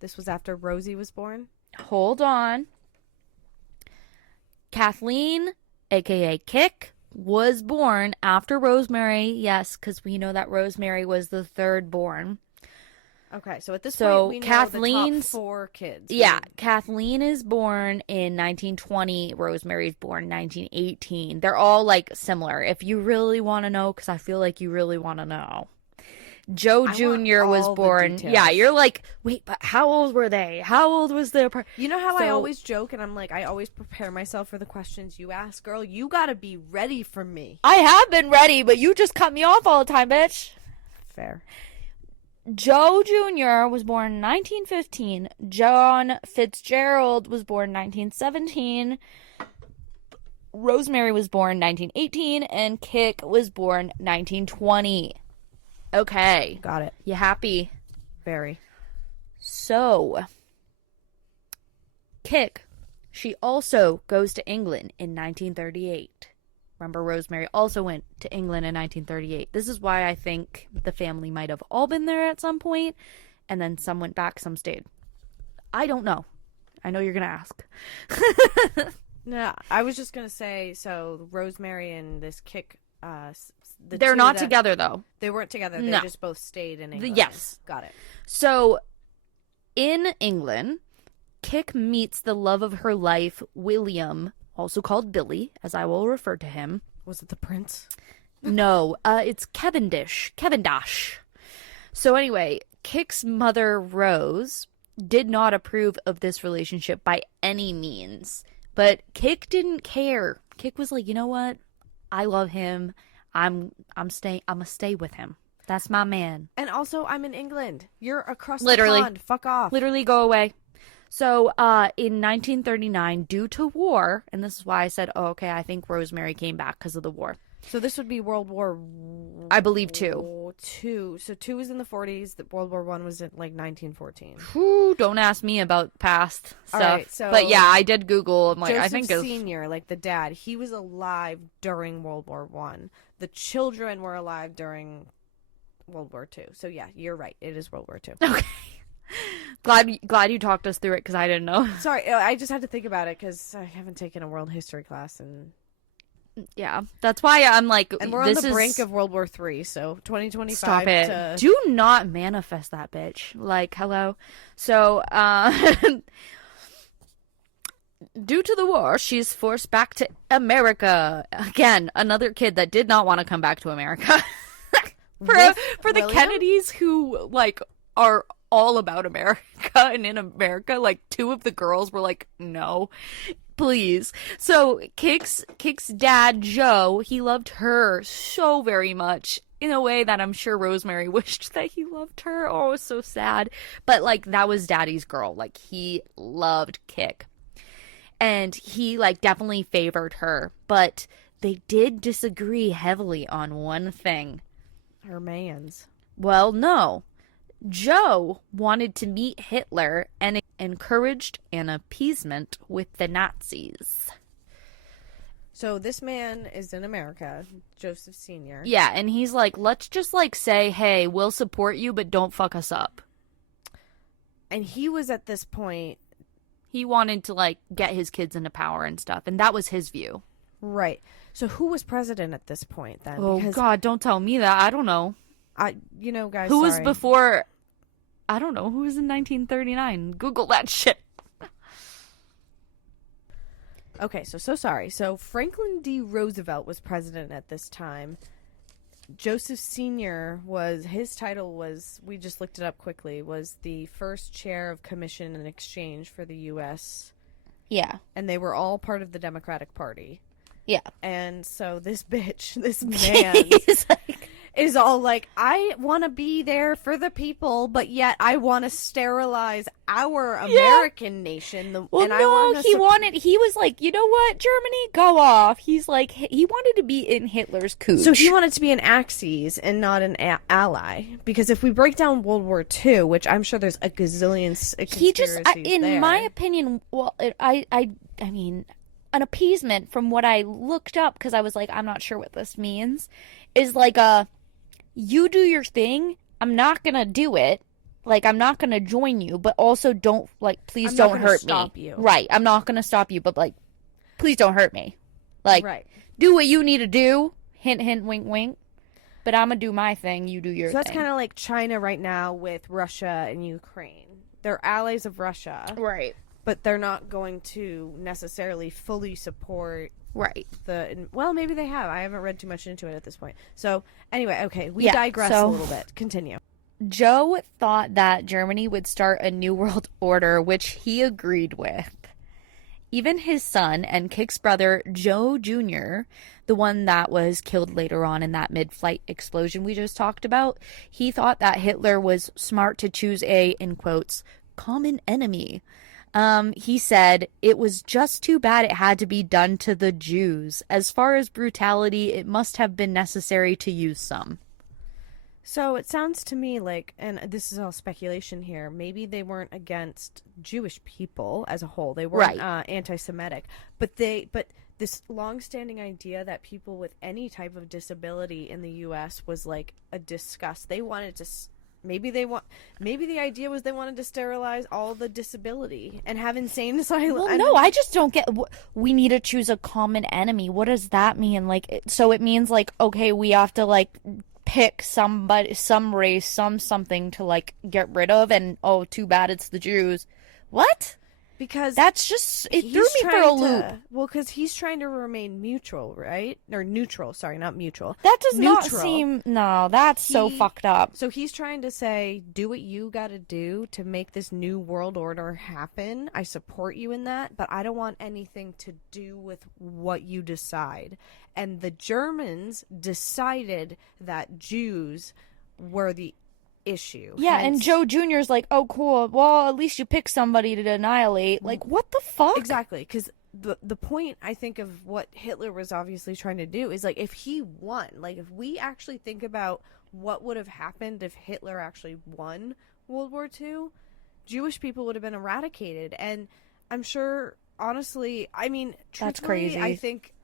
This was after Rosie was born? Hold on. Kathleen, a.k.a. Kick, was born after Rosemary. Yes, because we know that Rosemary was the third born. Okay, so at this So point, we know Kathleen's- the top 4 kids. Yeah, Kathleen is born in 1920. Rosemary's born 1918. They're all, like, similar. If you really want to know, because I feel like you really want to know. Joe want Jr. was all the born. details. Yeah, you're like, wait, but how old were they? How old was their... You know how I So- always joke, and I'm like, I always prepare myself for the questions you ask? Girl, you gotta be ready for me. I have been ready, but you just cut me off all the time, bitch. Fair. Joe Jr. was born in 1915. John Fitzgerald was born 1917. Rosemary was born 1918. And Kick was born 1920. Okay. Got it. You happy? Very. So, Kick, she also goes to England in 1938. Remember, Rosemary also went to England in 1938. This is why I think the family might have all been there at some point, and then some went back, some stayed. I don't know. I know you're going to ask. No, I was just gonna say, so Rosemary and this Kick, They're not together, though. They weren't together. They No. just both stayed in England. Yes. Got it. So, in England, Kick meets the love of her life, William, also called Billy, as I will refer to him. Was it the prince? No, it's Cavendish. So anyway, Kick's mother, Rose, did not approve of this relationship by any means. But Kick didn't care. Kick was like, you know what? I love him. I'm gonna stay with him. That's my man. And also, I'm in England. You're across Literally. the pond. Fuck off. Literally go away. So, in 1939, due to war, and this is why I said, oh, okay, I think Rosemary came back because of the war. So this would be World War... I believe two. So 2 was in the 40s. The World War 1 was in, like, 1914. Whew, don't ask me about past stuff. All right, so but yeah, I did Google. I'm like, Joseph I think it's... Sr., like the dad, he was alive during World War 1. The children were alive during World War 2. So yeah, you're right. It is World War 2. Okay. Glad you talked us through it because I didn't know. Sorry, I just had to think about it because I haven't taken a world history class, and Yeah, that's why I'm like, we're on this the is... brink of World War 3. So 2025. Stop it! Do not manifest that, bitch. Like, hello. So, due to the war, she's forced back to America. Again, another kid that did not want to come back to America. for the Kennedys who, like, are all about America and in America, like, two of the girls were like, no, please. So Kick's dad, Joe, he loved her so very much in a way that I'm sure Rosemary wished that he loved her. Oh, it was so sad. But, like, that was Daddy's girl. Like, he loved Kick. And he, like, definitely favored her. But they did disagree heavily on one thing. Her mans. Well, no. Joe wanted to meet Hitler and encouraged an appeasement with the Nazis. So this man is in America, Joseph Sr. Yeah, and he's like, let's just, like, say, hey, we'll support you, but don't fuck us up. And he was at this point... He wanted to, like, get his kids into power and stuff, and that was his view. Right. So who was president at this point, then? Oh, because God, don't tell me that. I don't know. Guys, who sorry. was before... I don't know. Who was in 1939? Google that shit. Okay, so sorry. So Franklin D. Roosevelt was president at this time. Joseph Sr. his title was, we just looked it up quickly, was the first chair of Commission and Exchange for the U.S. Yeah. And they were all part of the Democratic Party. Yeah. And so this man is all like, I want to be there for the people, but yet I want to sterilize our American nation. He was like, you know what, Germany, go off. He's like, he wanted to be in Hitler's coup. So he wanted to be an Axis and not an ally. Because if we break down World War II, which I'm sure there's a gazillion conspiracies in my opinion, well, I mean, an appeasement from what I looked up, because I was like, I'm not sure what this means, is like you do your thing, I'm not gonna do it, like, I'm not gonna join you, but also don't, like, please don't hurt me. Stop you. Right, I'm not gonna stop you, but, like, please don't hurt me. Like, right. Do what you need to do, hint, hint, wink, wink, but I'm gonna do my thing, you do your thing. So that's kind of like China right now with Russia and Ukraine. They're allies of Russia. Right. But they're not going to necessarily fully support... Right. Well, maybe they have. I haven't read too much into it at this point. So, anyway, okay, we digress a little bit. Continue. Joe thought that Germany would start a new world order, which he agreed with. Even his son and Kick's brother, Joe Jr., the one that was killed later on in that mid-flight explosion we just talked about, he thought that Hitler was smart to choose a, in quotes, common enemy. He said, it was just too bad it had to be done to the Jews. As far as brutality, it must have been necessary to use some. So it sounds to me like, and this is all speculation here, maybe they weren't against Jewish people as a whole. They weren't anti-Semitic. But this long-standing idea that people with any type of disability in the U.S. was like a disgust. They wanted to... Maybe the idea was they wanted to sterilize all the disability and have insane asylum. Well, no, I just don't get. We need to choose a common enemy. What does that mean? Like, so it means like, okay, we have to like pick somebody, some race, something to like get rid of, and oh, too bad it's the Jews. What? Because that's just, it threw me for a loop. Well, because he's trying to remain mutual, right? Or neutral, sorry, not mutual. That does not seem, no, that's so fucked up. So he's trying to say, do what you gotta do to make this new world order happen. I support you in that, but I don't want anything to do with what you decide. And the Germans decided that Jews were the issue. Yeah, and Joe Jr.'s like, oh, cool. Well, at least you pick somebody to annihilate. Like, what the fuck? Exactly, because the point, I think, of what Hitler was obviously trying to do is, like, if he won, like, if we actually think about what would have happened if Hitler actually won World War II, Jewish people would have been eradicated. And I'm sure, honestly, I mean, that's crazy. I think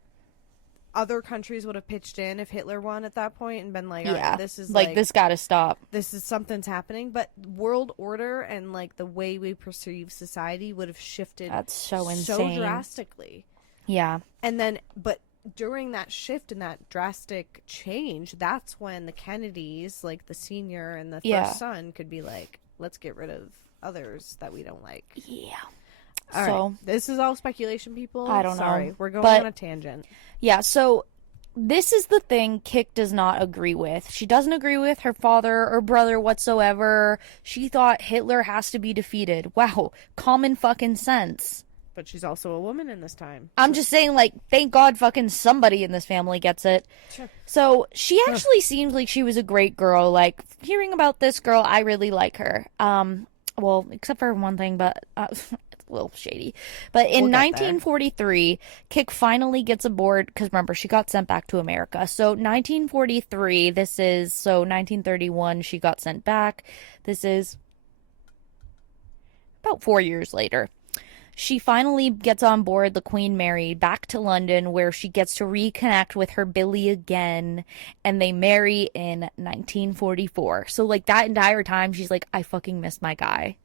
other countries would have pitched in if Hitler won at that point and been like, yeah, this is like this gotta stop. This is something's happening. But world order and like the way we perceive society would have shifted. That's so insane. So drastically. Yeah. And then, but during that shift and that drastic change, that's when the Kennedys, like the senior and the first son, could be like, let's get rid of others that we don't like. Yeah. All So right. This is all speculation, people. I don't Sorry, know. we're going But on a tangent. yeah, so this is the thing Kik does not agree with. She doesn't agree with her father or brother whatsoever. She thought Hitler has to be defeated. Wow, common fucking sense. But she's also a woman in this time. I'm just saying, like, thank God fucking somebody in this family gets it. Sure. So she actually seems like she was a great girl. Like, hearing about this girl, I really like her. Well, except for one thing, but it's a little shady. But in We'll get there. 1943, Kik finally gets aboard, because remember, she got sent back to America. So 1943, so 1931, she got sent back. This is about 4 years later. She finally gets on board the Queen Mary back to London, where she gets to reconnect with her Billy again, and they marry in 1944. So, like, that entire time, she's like, I fucking miss my guy.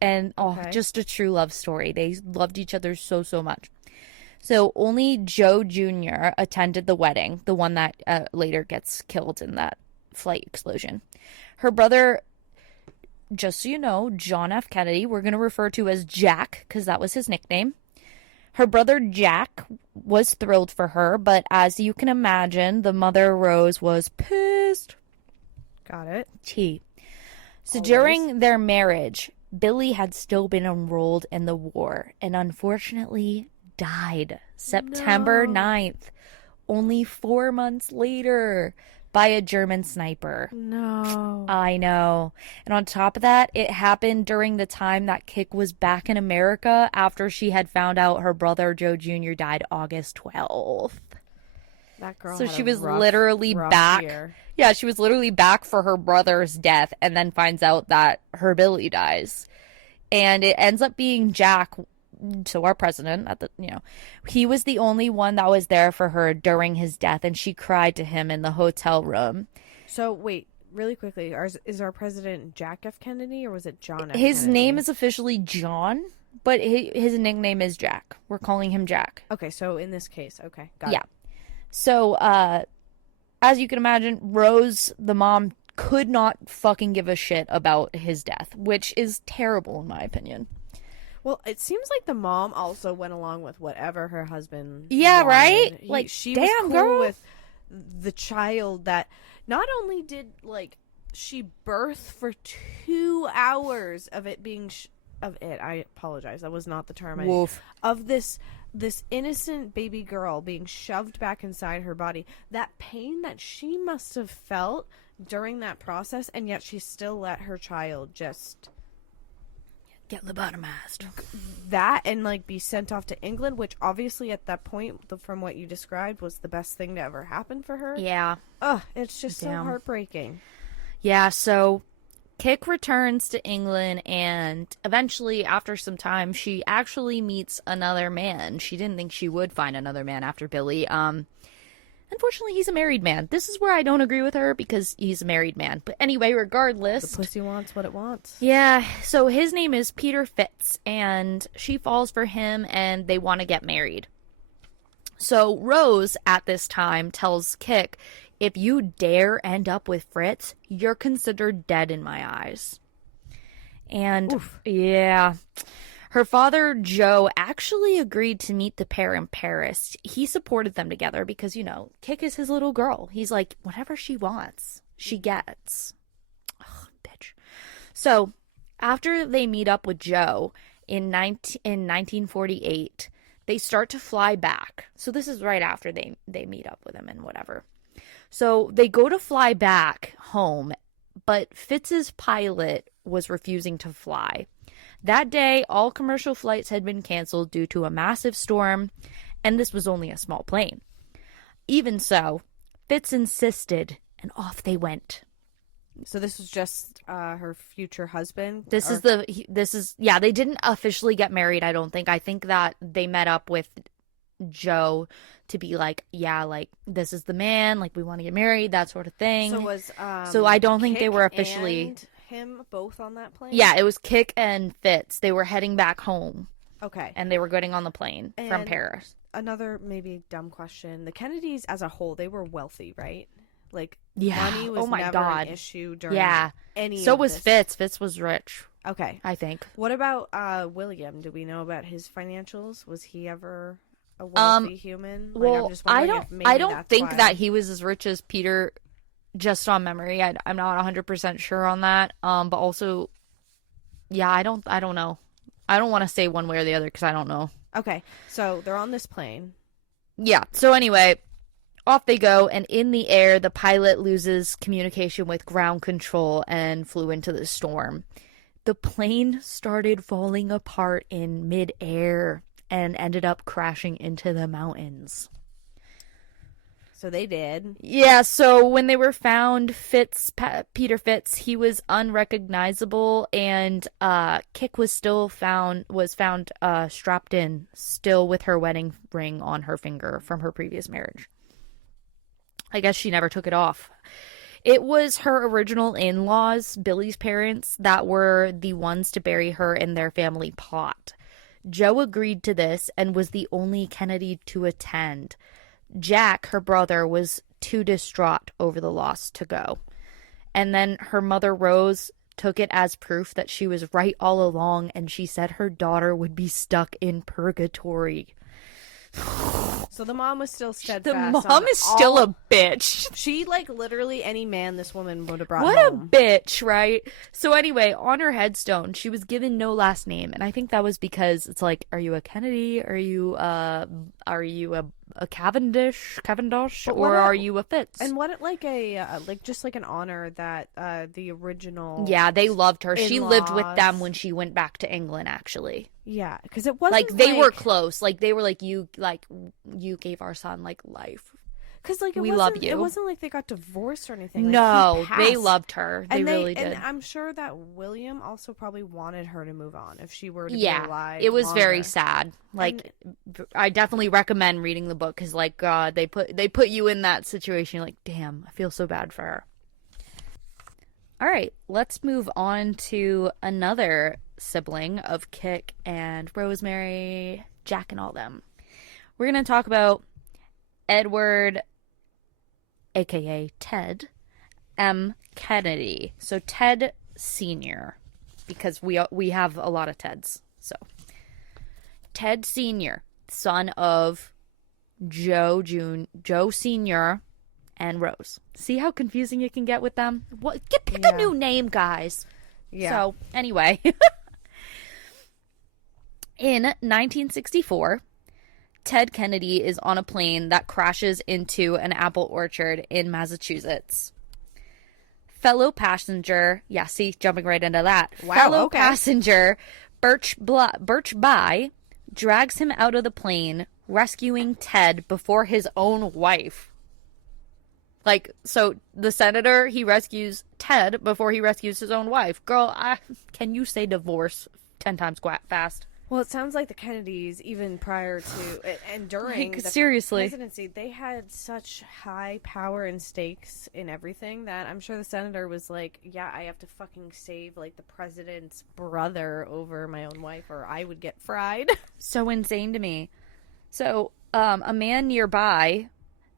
And, Okay. just a true love story. They loved each other so, so much. So, only Joe Jr. attended the wedding, the one that later gets killed in that flight explosion. Her brother, just so you know, John F. Kennedy, we're going to refer to as Jack, because that was his nickname. Her brother Jack was thrilled for her, but as you can imagine, the mother Rose was pissed. Got it. So Always. during their marriage, Billy had still been enrolled in the war and unfortunately died September No. 9th, only 4 months later, by a German sniper. No. I know. And on top of that, it happened during the time that Kik was back in America after she had found out her brother Joe Jr. died August 12th. That girl. So had she a was rough, literally rough back. year. Yeah, she was literally back for her brother's death and then finds out that her Billy dies. And it ends up being Jack, so our president, he was the only one that was there for her during his death, and she cried to him in the hotel room. So wait, really quickly, is our president Jack F. Kennedy or was it John F. His Kennedy? name is officially John, but his nickname is Jack. We're calling him Jack. Okay, so in this case, okay, got Yeah. it. So, as you can imagine, Rose, the mom, could not fucking give a shit about his death, which is terrible in my opinion. Well, it seems like the mom also went along with whatever her husband. Yeah, wanted. right? Like, she damn, was cool girl. with the child that not only did she birth for 2 hours of it being I apologize, that was not the term. Woof. Of this innocent baby girl being shoved back inside her body. That pain that she must have felt during that process, and yet she still let her child just Get lobotomized. that and be sent off to England, which obviously at that point, from what you described, was the best thing to ever happen for her. Yeah. Ugh, it's just so Damn. heartbreaking. Yeah, so Kik returns to England, and eventually, after some time, she actually meets another man. She didn't think she would find another man after Billy. Unfortunately, he's a married man. This is where I don't agree with her, because he's a married man. But anyway, regardless. The pussy wants what it wants. Yeah, so his name is Peter Fitz, and she falls for him, and they want to get married. So Rose, at this time, tells Kik, if you dare end up with Fritz, you're considered dead in my eyes. And, yeah, her father, Joe, actually agreed to meet the pair in Paris. He supported them together because, Kik is his little girl. He's like, whatever she wants, she gets. Ugh, bitch. So, after they meet up with Joe in 1948, they start to fly back. So this is right after they meet up with him and whatever. So they go to fly back home, but Fitz's pilot was refusing to fly. That day, all commercial flights had been canceled due to a massive storm, and this was only a small plane. Even so, Fitz insisted, and off they went. So this was just her future husband? They didn't officially get married, I don't think. I think that they met up with Joe to be like, yeah, this is the man, we want to get married, that sort of thing. So was so I don't think Kik they were officially and him both on that plane? Yeah, it was Kik and Fitz. They were heading back home. Okay. And they were getting on the plane from Paris. Another maybe dumb question. The Kennedys as a whole, they were wealthy, right? Yeah. Money was never an issue during any So of was this. Fitz. Fitz was rich. Okay. I think. What about William? Do we know about his financials? Was he ever a wealthy human? Like, I'm Well, just wondering if maybe I don't that's think why. that he was as rich as Peter, just on memory. I'm not 100% sure on that. But also, yeah, I don't know. I don't want to say one way or the other because I don't know. Okay, so they're on this plane. Yeah. So anyway, off they go, and in the air, the pilot loses communication with ground control and flew into the storm. The plane started falling apart in midair and ended up crashing into the mountains. So they did. Yeah, so when they were found, Peter Fitz, he was unrecognizable, and Kick was found strapped in, still with her wedding ring on her finger from her previous marriage. I guess she never took it off. It was her original in-laws, Billy's parents, that were the ones to bury her in their family plot. Joe agreed to this and was the only Kennedy to attend. Jack, her brother, was too distraught over the loss to go. And then her mother, Rose, took it as proof that she was right all along, and she said her daughter would be stuck in purgatory. So the mom was still steadfast. The mom is still a bitch. She, like, literally any man this woman would have brought What home. a bitch, right? So anyway, on her headstone, she was given no last name, and I think that was because it's like, are you a Kennedy? Are you a Cavendish, or are you a Fitz? And what, like, just like an honor that the original. Yeah, they loved her. She lived with in-laws- them when she went back to England, actually. Yeah, because it wasn't Like, they were close. Like, they were like, you gave our son, like, life. Because, like, we love you. It wasn't like they got divorced or anything. Like, No, he they passed. loved her. They really did. And I'm sure that William also probably wanted her to move on if she were to be Yeah, alive. it was very longer. sad. Like, I definitely recommend reading the book because, like, God, they put you in that situation. You're like, damn, I feel so bad for her. All right, let's move on to another sibling of Kick and Rosemary, Jack, and all them. We're gonna talk about Edward, aka Ted M. Kennedy. So Ted Sr., because we have a lot of Teds. So Ted Sr., son of Joe Sr. and Rose. See how confusing it can get with them? Pick a new name, guys. Yeah. So anyway, in 1964, Ted Kennedy is on a plane that crashes into an apple orchard in Massachusetts. Fellow passenger, jumping right into that. Wow, Fellow okay. passenger Birch By drags him out of the plane, rescuing Ted before his own wife. Like, so the senator, he rescues Ted before he rescues his own wife. Girl, can you say divorce 10 times fast? Well, it sounds like the Kennedys, even prior to and during Like, the seriously. presidency, they had such high power and stakes in everything that I'm sure the senator was like, yeah, I have to fucking save, like, the president's brother over my own wife or I would get fried. So insane to me. So, a man nearby,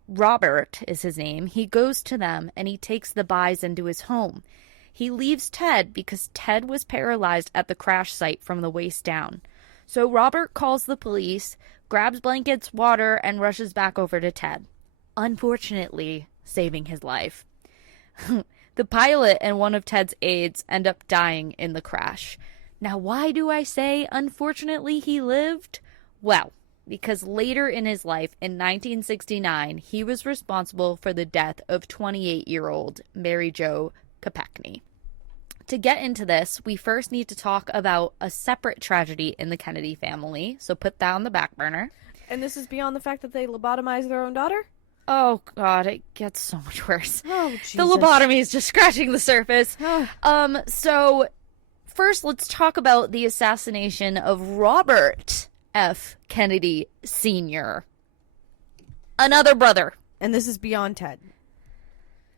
Robert is his name, he goes to them and he takes the Bys into his home. He leaves Ted because Ted was paralyzed at the crash site from the waist down. So Robert calls the police, grabs blankets, water, and rushes back over to Ted, unfortunately saving his life. The pilot and one of Ted's aides end up dying in the crash. Now, why do I say unfortunately he lived? Well, because later in his life, in 1969, he was responsible for the death of 28-year-old Mary Jo Kopechne. To get into this, we first need to talk about a separate tragedy in the Kennedy family, so put that on the back burner. And this is beyond the fact that they lobotomized their own daughter? Oh, God, it gets so much worse. Oh, Jesus. The lobotomy is just scratching the surface. So first, let's talk about the assassination of Robert F. Kennedy Sr., another brother. And this is beyond Ted.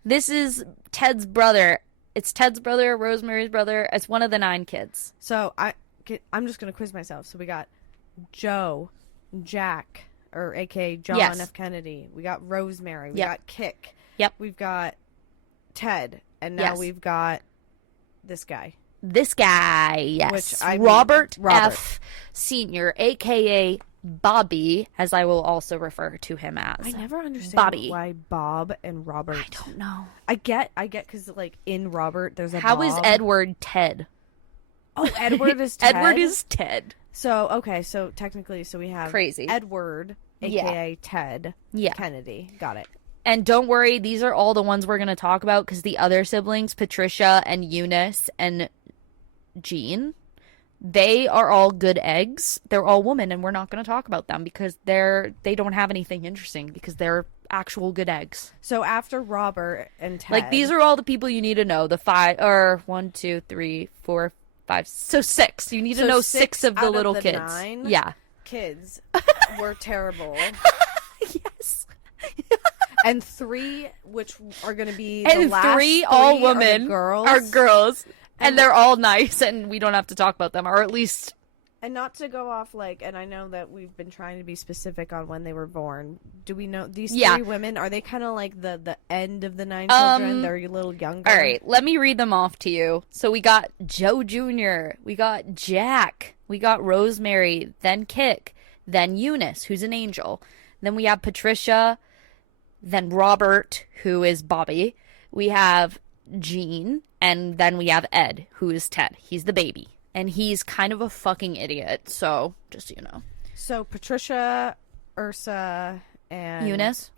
This is Ted's brother. It's Ted's brother, Rosemary's brother. It's one of the 9 kids. So I'm just going to quiz myself. So we got Joe, Jack, or a.k.a. John Yes. F. Kennedy. We got Rosemary. We Yep. got Kick. Yep. We've got Ted. And now Yes. we've got this guy. this guy, yes, Which I mean, Robert Robert F. Sr., a.k.a. Bobby, as I will also refer to him as. I never understand Bobby. why Bob and Robert. I don't know. I get, because like in Robert, there's a How Bob. is Edward Ted? Oh, Edward is Ted. Edward is Ted. So okay, so technically, we have Crazy. Edward, aka Ted Kennedy. Got it. And don't worry, these are all the ones we're going to talk about because the other siblings, Patricia and Eunice and Jean, they are all good eggs. They're all women, and we're not going to talk about them because they don't have anything interesting because they're actual good eggs. So after Robert and Ted, like these are all the people you need to know. The 5 or 1, 2, 3, 4, 5. So 6. You need to know 6 of the little kids. 9 kids were terrible. Yes. And 3, which are going to be and the last 3 all are women are girls. And they're all nice, and we don't have to talk about them, or at least... And not to go off, like, and I know that we've been trying to be specific on when they were born. Do we know these 3 women? Are they kind of like the end of the 9 children? They're a little younger. All right, let me read them off to you. So we got Joe Jr., we got Jack, we got Rosemary, then Kick, then Eunice, who's an angel. Then we have Patricia, then Robert, who is Bobby. We have Jean, and then we have Ed, who is Ted. He's the baby. And he's kind of a fucking idiot, so just so you know. So Patricia, Ursa, and... Eunice?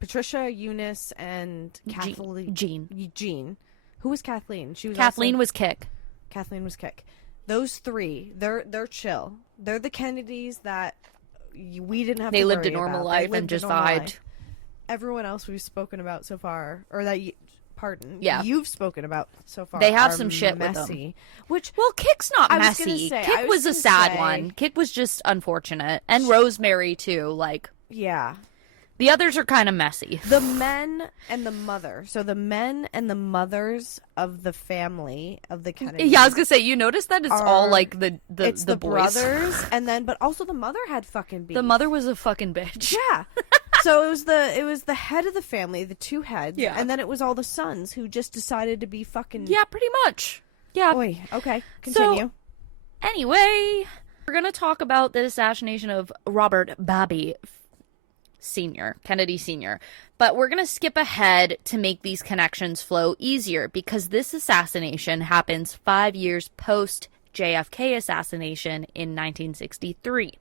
Patricia, Eunice, and Kathleen. Jean. Who was Kathleen? Kathleen was Kick. Kathleen was Kick. Those 3, they're chill. They're the Kennedys that we didn't have to worry about. They lived a normal life and just died. Everyone else we've spoken about so far, or that you've spoken about so far, they have some shit with them. Well, Kick's not messy. Kick was a sad one. Kick was just unfortunate, and Rosemary too. Like, yeah, the others are kind of messy. The men and the mother. So the men and the mothers of the family of the Kennedys. Yeah, I was gonna say, you notice that it's all like the boys. Brothers, and then but also the mother had fucking beef. The mother was a fucking bitch. Yeah. So it was the head of the family, the 2 heads, and then it was all the sons who just decided to be fucking... Yeah, pretty much. Yeah. Oy, okay, continue. So, anyway, we're going to talk about the assassination of Robert Bobby Sr., Kennedy Sr., but we're going to skip ahead to make these connections flow easier because this assassination happens 5 years post JFK assassination in 1963.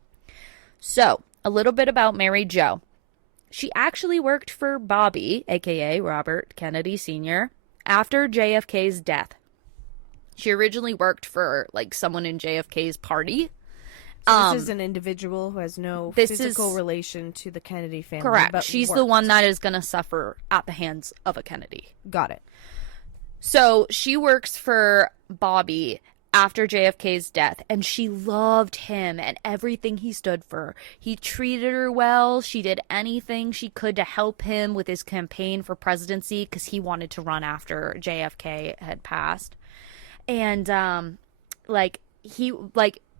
So, a little bit about Mary Jo. She actually worked for Bobby, a.k.a. Robert Kennedy Sr., after JFK's death. She originally worked for, like, someone in JFK's party. So this is an individual who has no physical relation to the Kennedy family. Correct. But She's the one that is going to suffer at the hands of a Kennedy. Got it. So she works for Bobby after JFK's death, and she loved him and everything he stood for. He treated her well. She did anything she could to help him with his campaign for presidency because he wanted to run after JFK had passed. And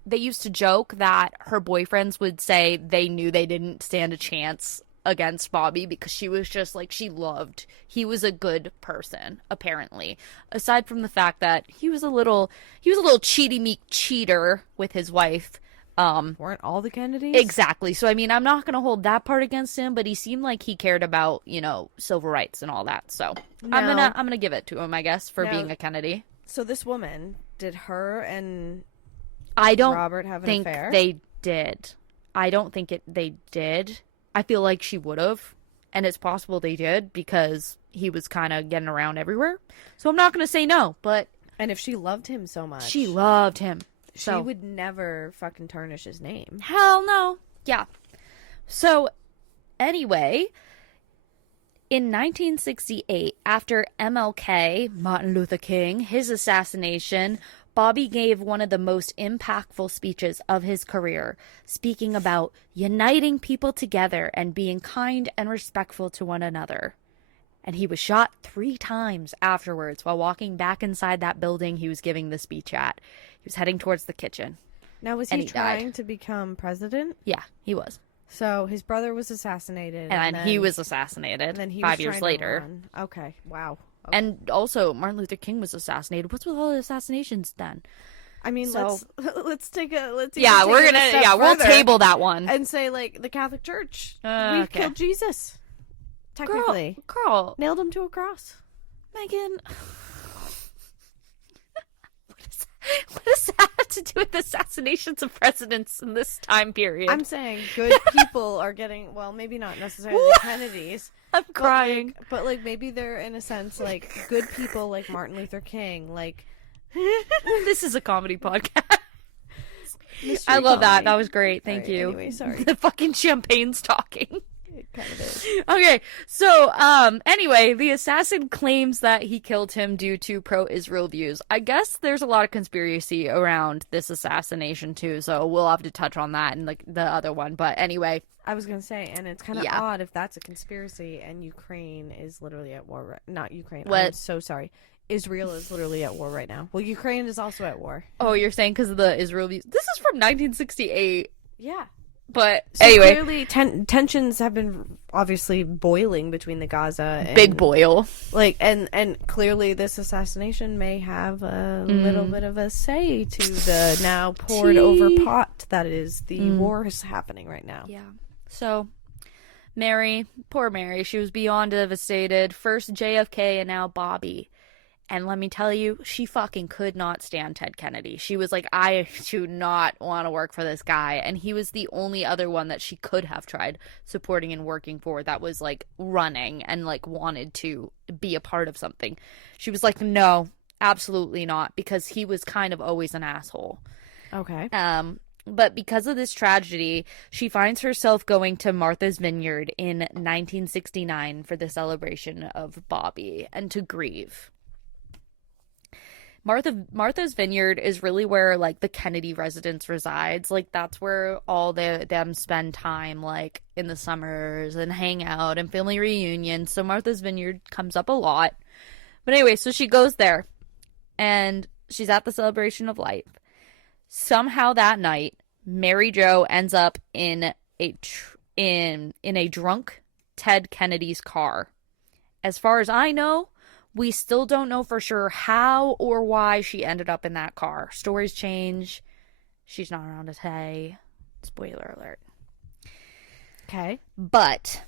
they used to joke that her boyfriends would say they knew they didn't stand a chance against Bobby because she was just like, he was a good person, apparently, aside from the fact that he was a little cheaty meek cheater with his wife. Weren't all the Kennedys? Exactly. So I mean, I'm not going to hold that part against him, but he seemed like he cared about, civil rights and all that. So I'm going to give it to him, I guess, for being a Kennedy. So this woman, did her and Robert have an think affair? They did. I don't think they did. I feel like she would have, and it's possible they did because he was kind of getting around everywhere. So I'm not going to say no, but... And if she loved him so much... She loved him. She would never fucking tarnish his name. Hell no. Yeah. So, anyway, in 1968, after MLK, Martin Luther King, his assassination... Bobby gave one of the most impactful speeches of his career, speaking about uniting people together and being kind and respectful to one another. And he was shot 3 times afterwards while walking back inside that building he was giving the speech at. He was heading towards the kitchen. Now, was he trying to become president? Yeah, he was. So his brother was assassinated. And then he was assassinated and then he 5 was years later. Okay, wow. And also, Martin Luther King was assassinated. What's with all the assassinations then? I mean, So- let's take a let's Yeah, even we're take it a gonna step we'll further table that one. and say like the Catholic Church. We Okay. killed Jesus. Technically, Carl, nailed him to a cross. Megan, what does that have to do with assassinations of presidents in this time period? I'm saying good people are getting, well, maybe not necessarily the Kennedys. I'm crying. But like maybe they're in a sense like good people like Martin Luther King, like This is a comedy podcast. mystery I love that. comedy. That was great. Thank Alright, you. Anyway, sorry. The fucking champagne's talking. It kind of is. Okay, so anyway, the assassin claims that he killed him due to pro-Israel views. I guess there's a lot of conspiracy around this assassination too, so we'll have to touch on that in like the other one. But anyway, I was gonna say, and it's kind of Yeah. odd if that's a conspiracy and Ukraine is literally at war. Not Ukraine. What? I'm so sorry. Israel is literally at war right now. Well, Ukraine is also at war. oh, you're saying because of the Israel views? This is from 1968, Yeah. but So anyway, clearly, tensions have been obviously boiling between the Gaza and big boil. like, and clearly this assassination may have a little bit of a say to the now poured over pot that is the war is happening right now. Yeah. So, Mary, poor Mary, she was beyond devastated. First JFK and now Bobby. And let me tell you, she fucking could not stand Ted Kennedy. She was like, I do not want to work for this guy. And he was the only other one that she could have tried supporting and working for that was like running and like wanted to be a part of something. She was like, no, absolutely not, because he was kind of always an asshole. Okay. But because of this tragedy, she finds herself going to Martha's Vineyard in 1969 for the celebration of Bobby and to grieve. Martha's Vineyard is really where like the Kennedy residence resides. Like that's where all them spend time, like in the summers and hang out and family reunions. So Martha's Vineyard comes up a lot. But anyway, so she goes there and she's at the celebration of life. Somehow that night, Mary Jo ends up in a drunk Ted Kennedy's car. As far as I know, we still don't know for sure how or why she ended up in that car. Stories change. She's not around to say. Spoiler alert. Okay. But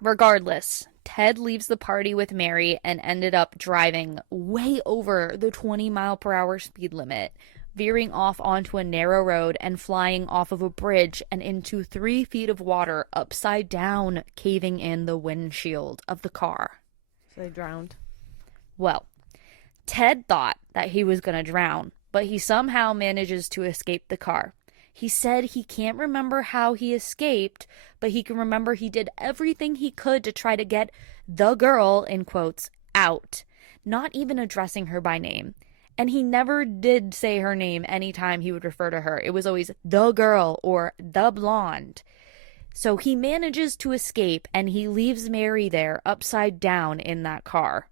regardless, Ted leaves the party with Mary and ended up driving way over the 20-mile-per-hour speed limit, veering off onto a narrow road and flying off of a bridge and into 3 feet of water upside down, caving in the windshield of the car. So they drowned. Well, Ted thought that he was going to drown, but he somehow manages to escape the car. He said he can't remember how he escaped, but he can remember he did everything he could to try to get the girl, in quotes, out, not even addressing her by name. And he never did say her name anytime he would refer to her. It was always the girl or the blonde. So he manages to escape, and he leaves Mary there upside down in that car.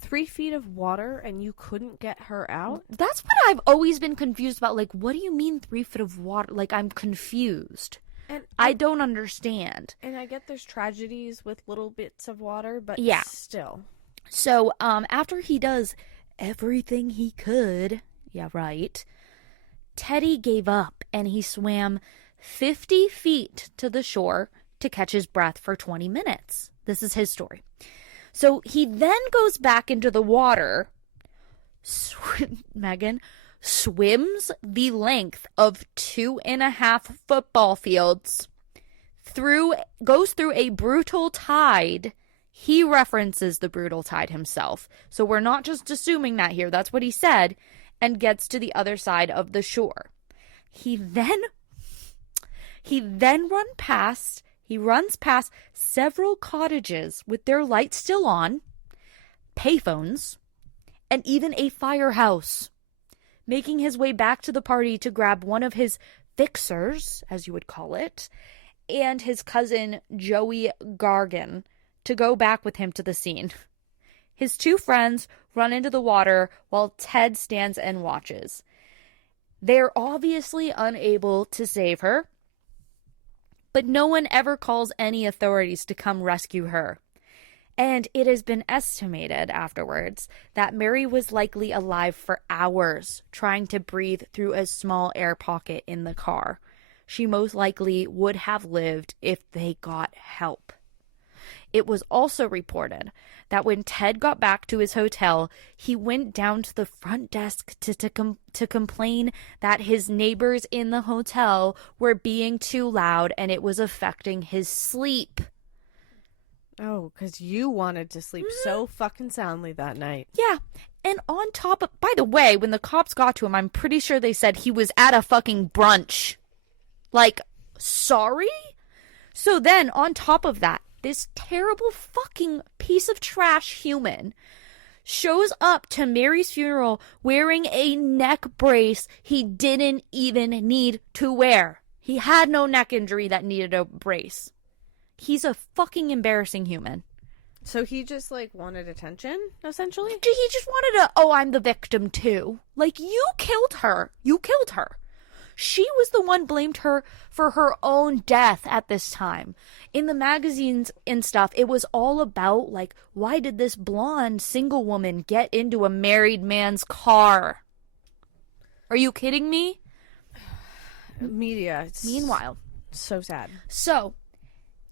3 feet of water and you couldn't get her out? That's what I've always been confused about. Like, what do you mean 3 feet of water? Like, I'm confused. And I don't understand. And I get there's tragedies with little bits of water, but Yeah. still. So, after he does everything he could, yeah, right, Teddy gave up, and he swam 50 feet to the shore to catch his breath for 20 minutes. This is his story. So he then goes back into the water, Megan, swims the length of 2.5 football fields, goes through a brutal tide. He references the brutal tide himself. So we're not just assuming that here. That's what he said, and gets to the other side of the shore. He runs past several cottages with their lights still on, payphones, and even a firehouse, making his way back to the party to grab one of his fixers, as you would call it, and his cousin Joey Gargan to go back with him to the scene. His 2 friends run into the water while Ted stands and watches. They're obviously unable to save her, but no one ever calls any authorities to come rescue her. And it has been estimated afterwards that Mary was likely alive for hours trying to breathe through a small air pocket in the car. She most likely would have lived if they got help. It was also reported that when Ted got back to his hotel, he went down to the front desk to complain that his neighbors in the hotel were being too loud and it was affecting his sleep. Oh, because you wanted to sleep so fucking soundly that night. Yeah. And on top of, by the way, when the cops got to him, I'm pretty sure they said he was at a fucking brunch. Like, sorry? So then, on top of that, this terrible fucking piece of trash human shows up to Mary's funeral wearing a neck brace he didn't even need to wear. He had no neck injury that needed a brace. He's a fucking embarrassing human. So he just, like, wanted attention, essentially? He just wanted to, oh, I'm the victim too. Like, you killed her. You killed her. She was the one blamed her for her own death at this time. In the magazines and stuff, it was all about, like, why did this blonde single woman get into a married man's car? Are you kidding me? Media. Meanwhile. So sad. So,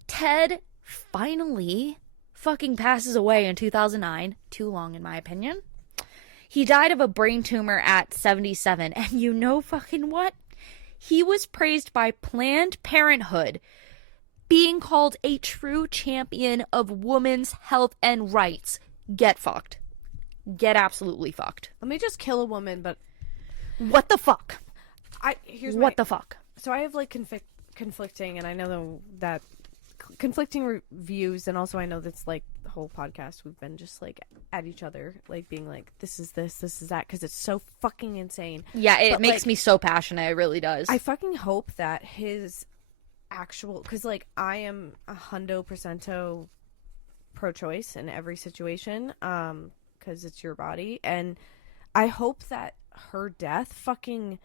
Ted finally fucking passes away in 2009. Too long, in my opinion. He died of a brain tumor at 77. And you know fucking what? He was praised by Planned Parenthood, being called a true champion of women's health and rights. Get fucked. Get absolutely fucked. Let me just kill a woman, but... What the fuck? What the fuck? So I have, like, conflicting, and I know that conflicting reviews, and also I know that's, like, the whole podcast we've been just, like, at each other, like, being like, this is this is that, because it's so fucking insane. Yeah, it makes me so passionate. It really does. I fucking hope that his actual, because, like, I am 100% pro-choice in every situation, because it's your body, and I hope that her death fucking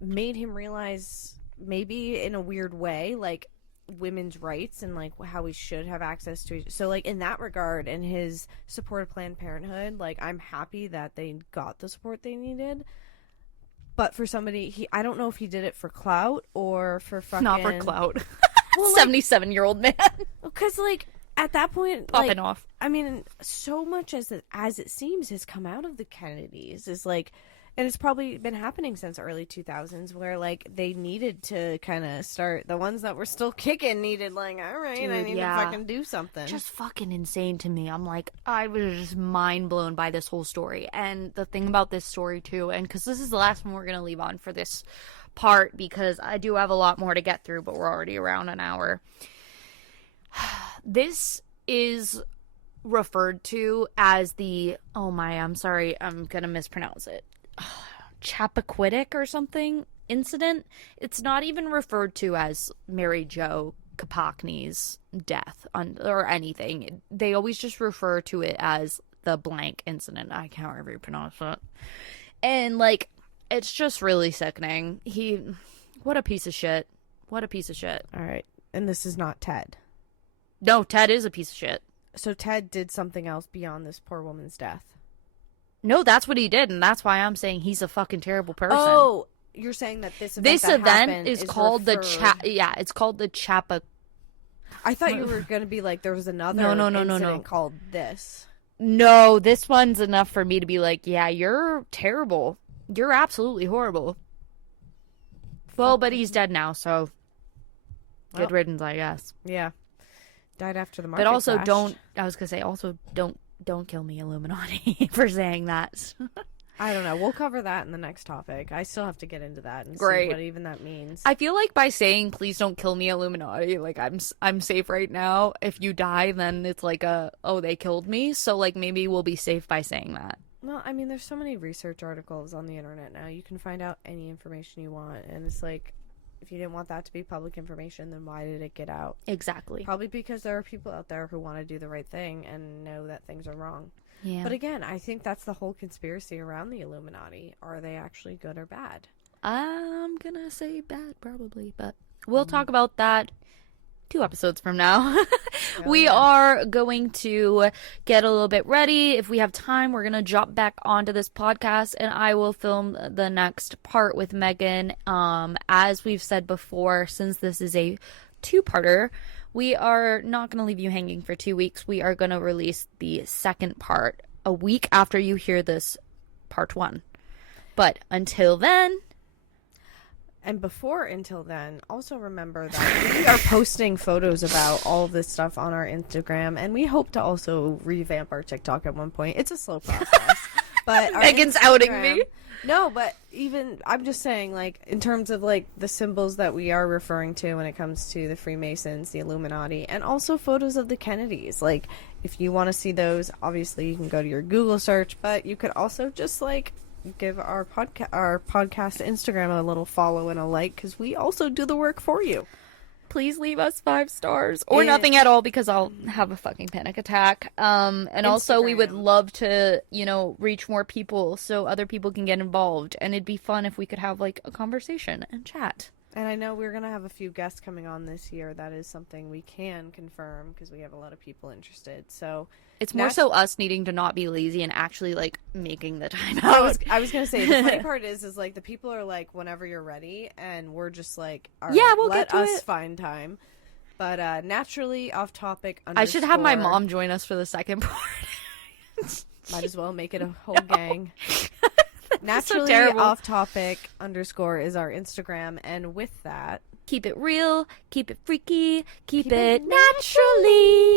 made him realize, maybe in a weird way, like, women's rights and, like, how we should have access to. So, like, in that regard, and his support of Planned Parenthood, like, I'm happy that they got the support they needed. But for somebody, I don't know if he did it for clout or for fucking... Not for clout. Well, 77-year-old man. Because, like, at that point, popping like, off. I mean, so much as it seems has come out of the Kennedys is, like... And it's probably been happening since early 2000s where, like, they needed to kind of start... The ones that were still kicking needed, like, all right, dude, I need to fucking do something. Just fucking insane to me. I'm like, I was just mind blown by this whole story. And the thing about this story, too, and because this is the last one we're going to leave on for this part, because I do have a lot more to get through, but we're already around an hour. This is referred to as the... Oh, my, I'm sorry. I'm going to mispronounce it. Chappaquiddick or something incident. It's not even referred to as Mary Jo Kopechne's death or anything. They always just refer to it as the blank incident. I can't ever pronounce it. And, like, it's just really sickening. What a piece of shit. What a piece of shit. All right. And this is not Ted. No, Ted is a piece of shit. So Ted did something else beyond this poor woman's death. No, that's what he did, and that's why I'm saying he's a fucking terrible person. Oh, you're saying that this event is called it's called the Chappa. I thought you were going to be like there was another incident called this. No, this one's enough for me to be like, yeah, you're terrible. You're absolutely horrible. Well, but he's dead now, so good riddance, I guess. Yeah. Died after the market But also crashed. Don't kill me, Illuminati, for saying that. I don't know. We'll cover that in the next topic. I still have to get into that and see what even that means. I feel like by saying, please don't kill me, Illuminati, like, I'm safe right now. If you die, then it's like they killed me. So, like, maybe we'll be safe by saying that. Well, I mean, there's so many research articles on the internet now. You can find out any information you want. And it's like, if you didn't want that to be public information, then why did it get out? Exactly. Probably because there are people out there who want to do the right thing and know that things are wrong. Yeah. But again, I think that's the whole conspiracy around the Illuminati. Are they actually good or bad? I'm gonna say bad, probably, but we'll talk about that 2 episodes from now, we are going to get a little bit ready. If we have time, we're going to jump back onto this podcast and I will film the next part with Megan. As we've said before, since this is a 2-parter, we are not going to leave you hanging for 2 weeks. We are going to release the second part a week after you hear this part 1. But until then... And until then, also remember that we are posting photos about all of this stuff on our Instagram, and we hope to also revamp our TikTok at one point. It's a slow process. But Megan's outing me. No, but even, I'm just saying, like, in terms of, like, the symbols that we are referring to when it comes to the Freemasons, the Illuminati, and also photos of the Kennedys. Like, if you want to see those, obviously you can go to your Google search, but you could also just, like, give our podcast Instagram a little follow and a like, because we also do the work for you. Please leave us 5 stars or nothing at all, because I'll have a fucking panic attack. And Instagram. Also we would love to, reach more people so other people can get involved, and it'd be fun if we could have like a conversation and chat. And I know we're going to have a few guests coming on this year. That is something we can confirm because we have a lot of people interested. So it's more so us needing to not be lazy and actually like making the time out. I was going to say, the funny part is like the people are like, whenever you're ready, and we're just like, all right, yeah, we'll let get to us it. Find time. But naturally off topic. I should have my mom join us for the second part. Might as well make it a whole gang. Naturally so off topic _ is our Instagram, and with that, keep it real, keep it freaky, keep it naturally.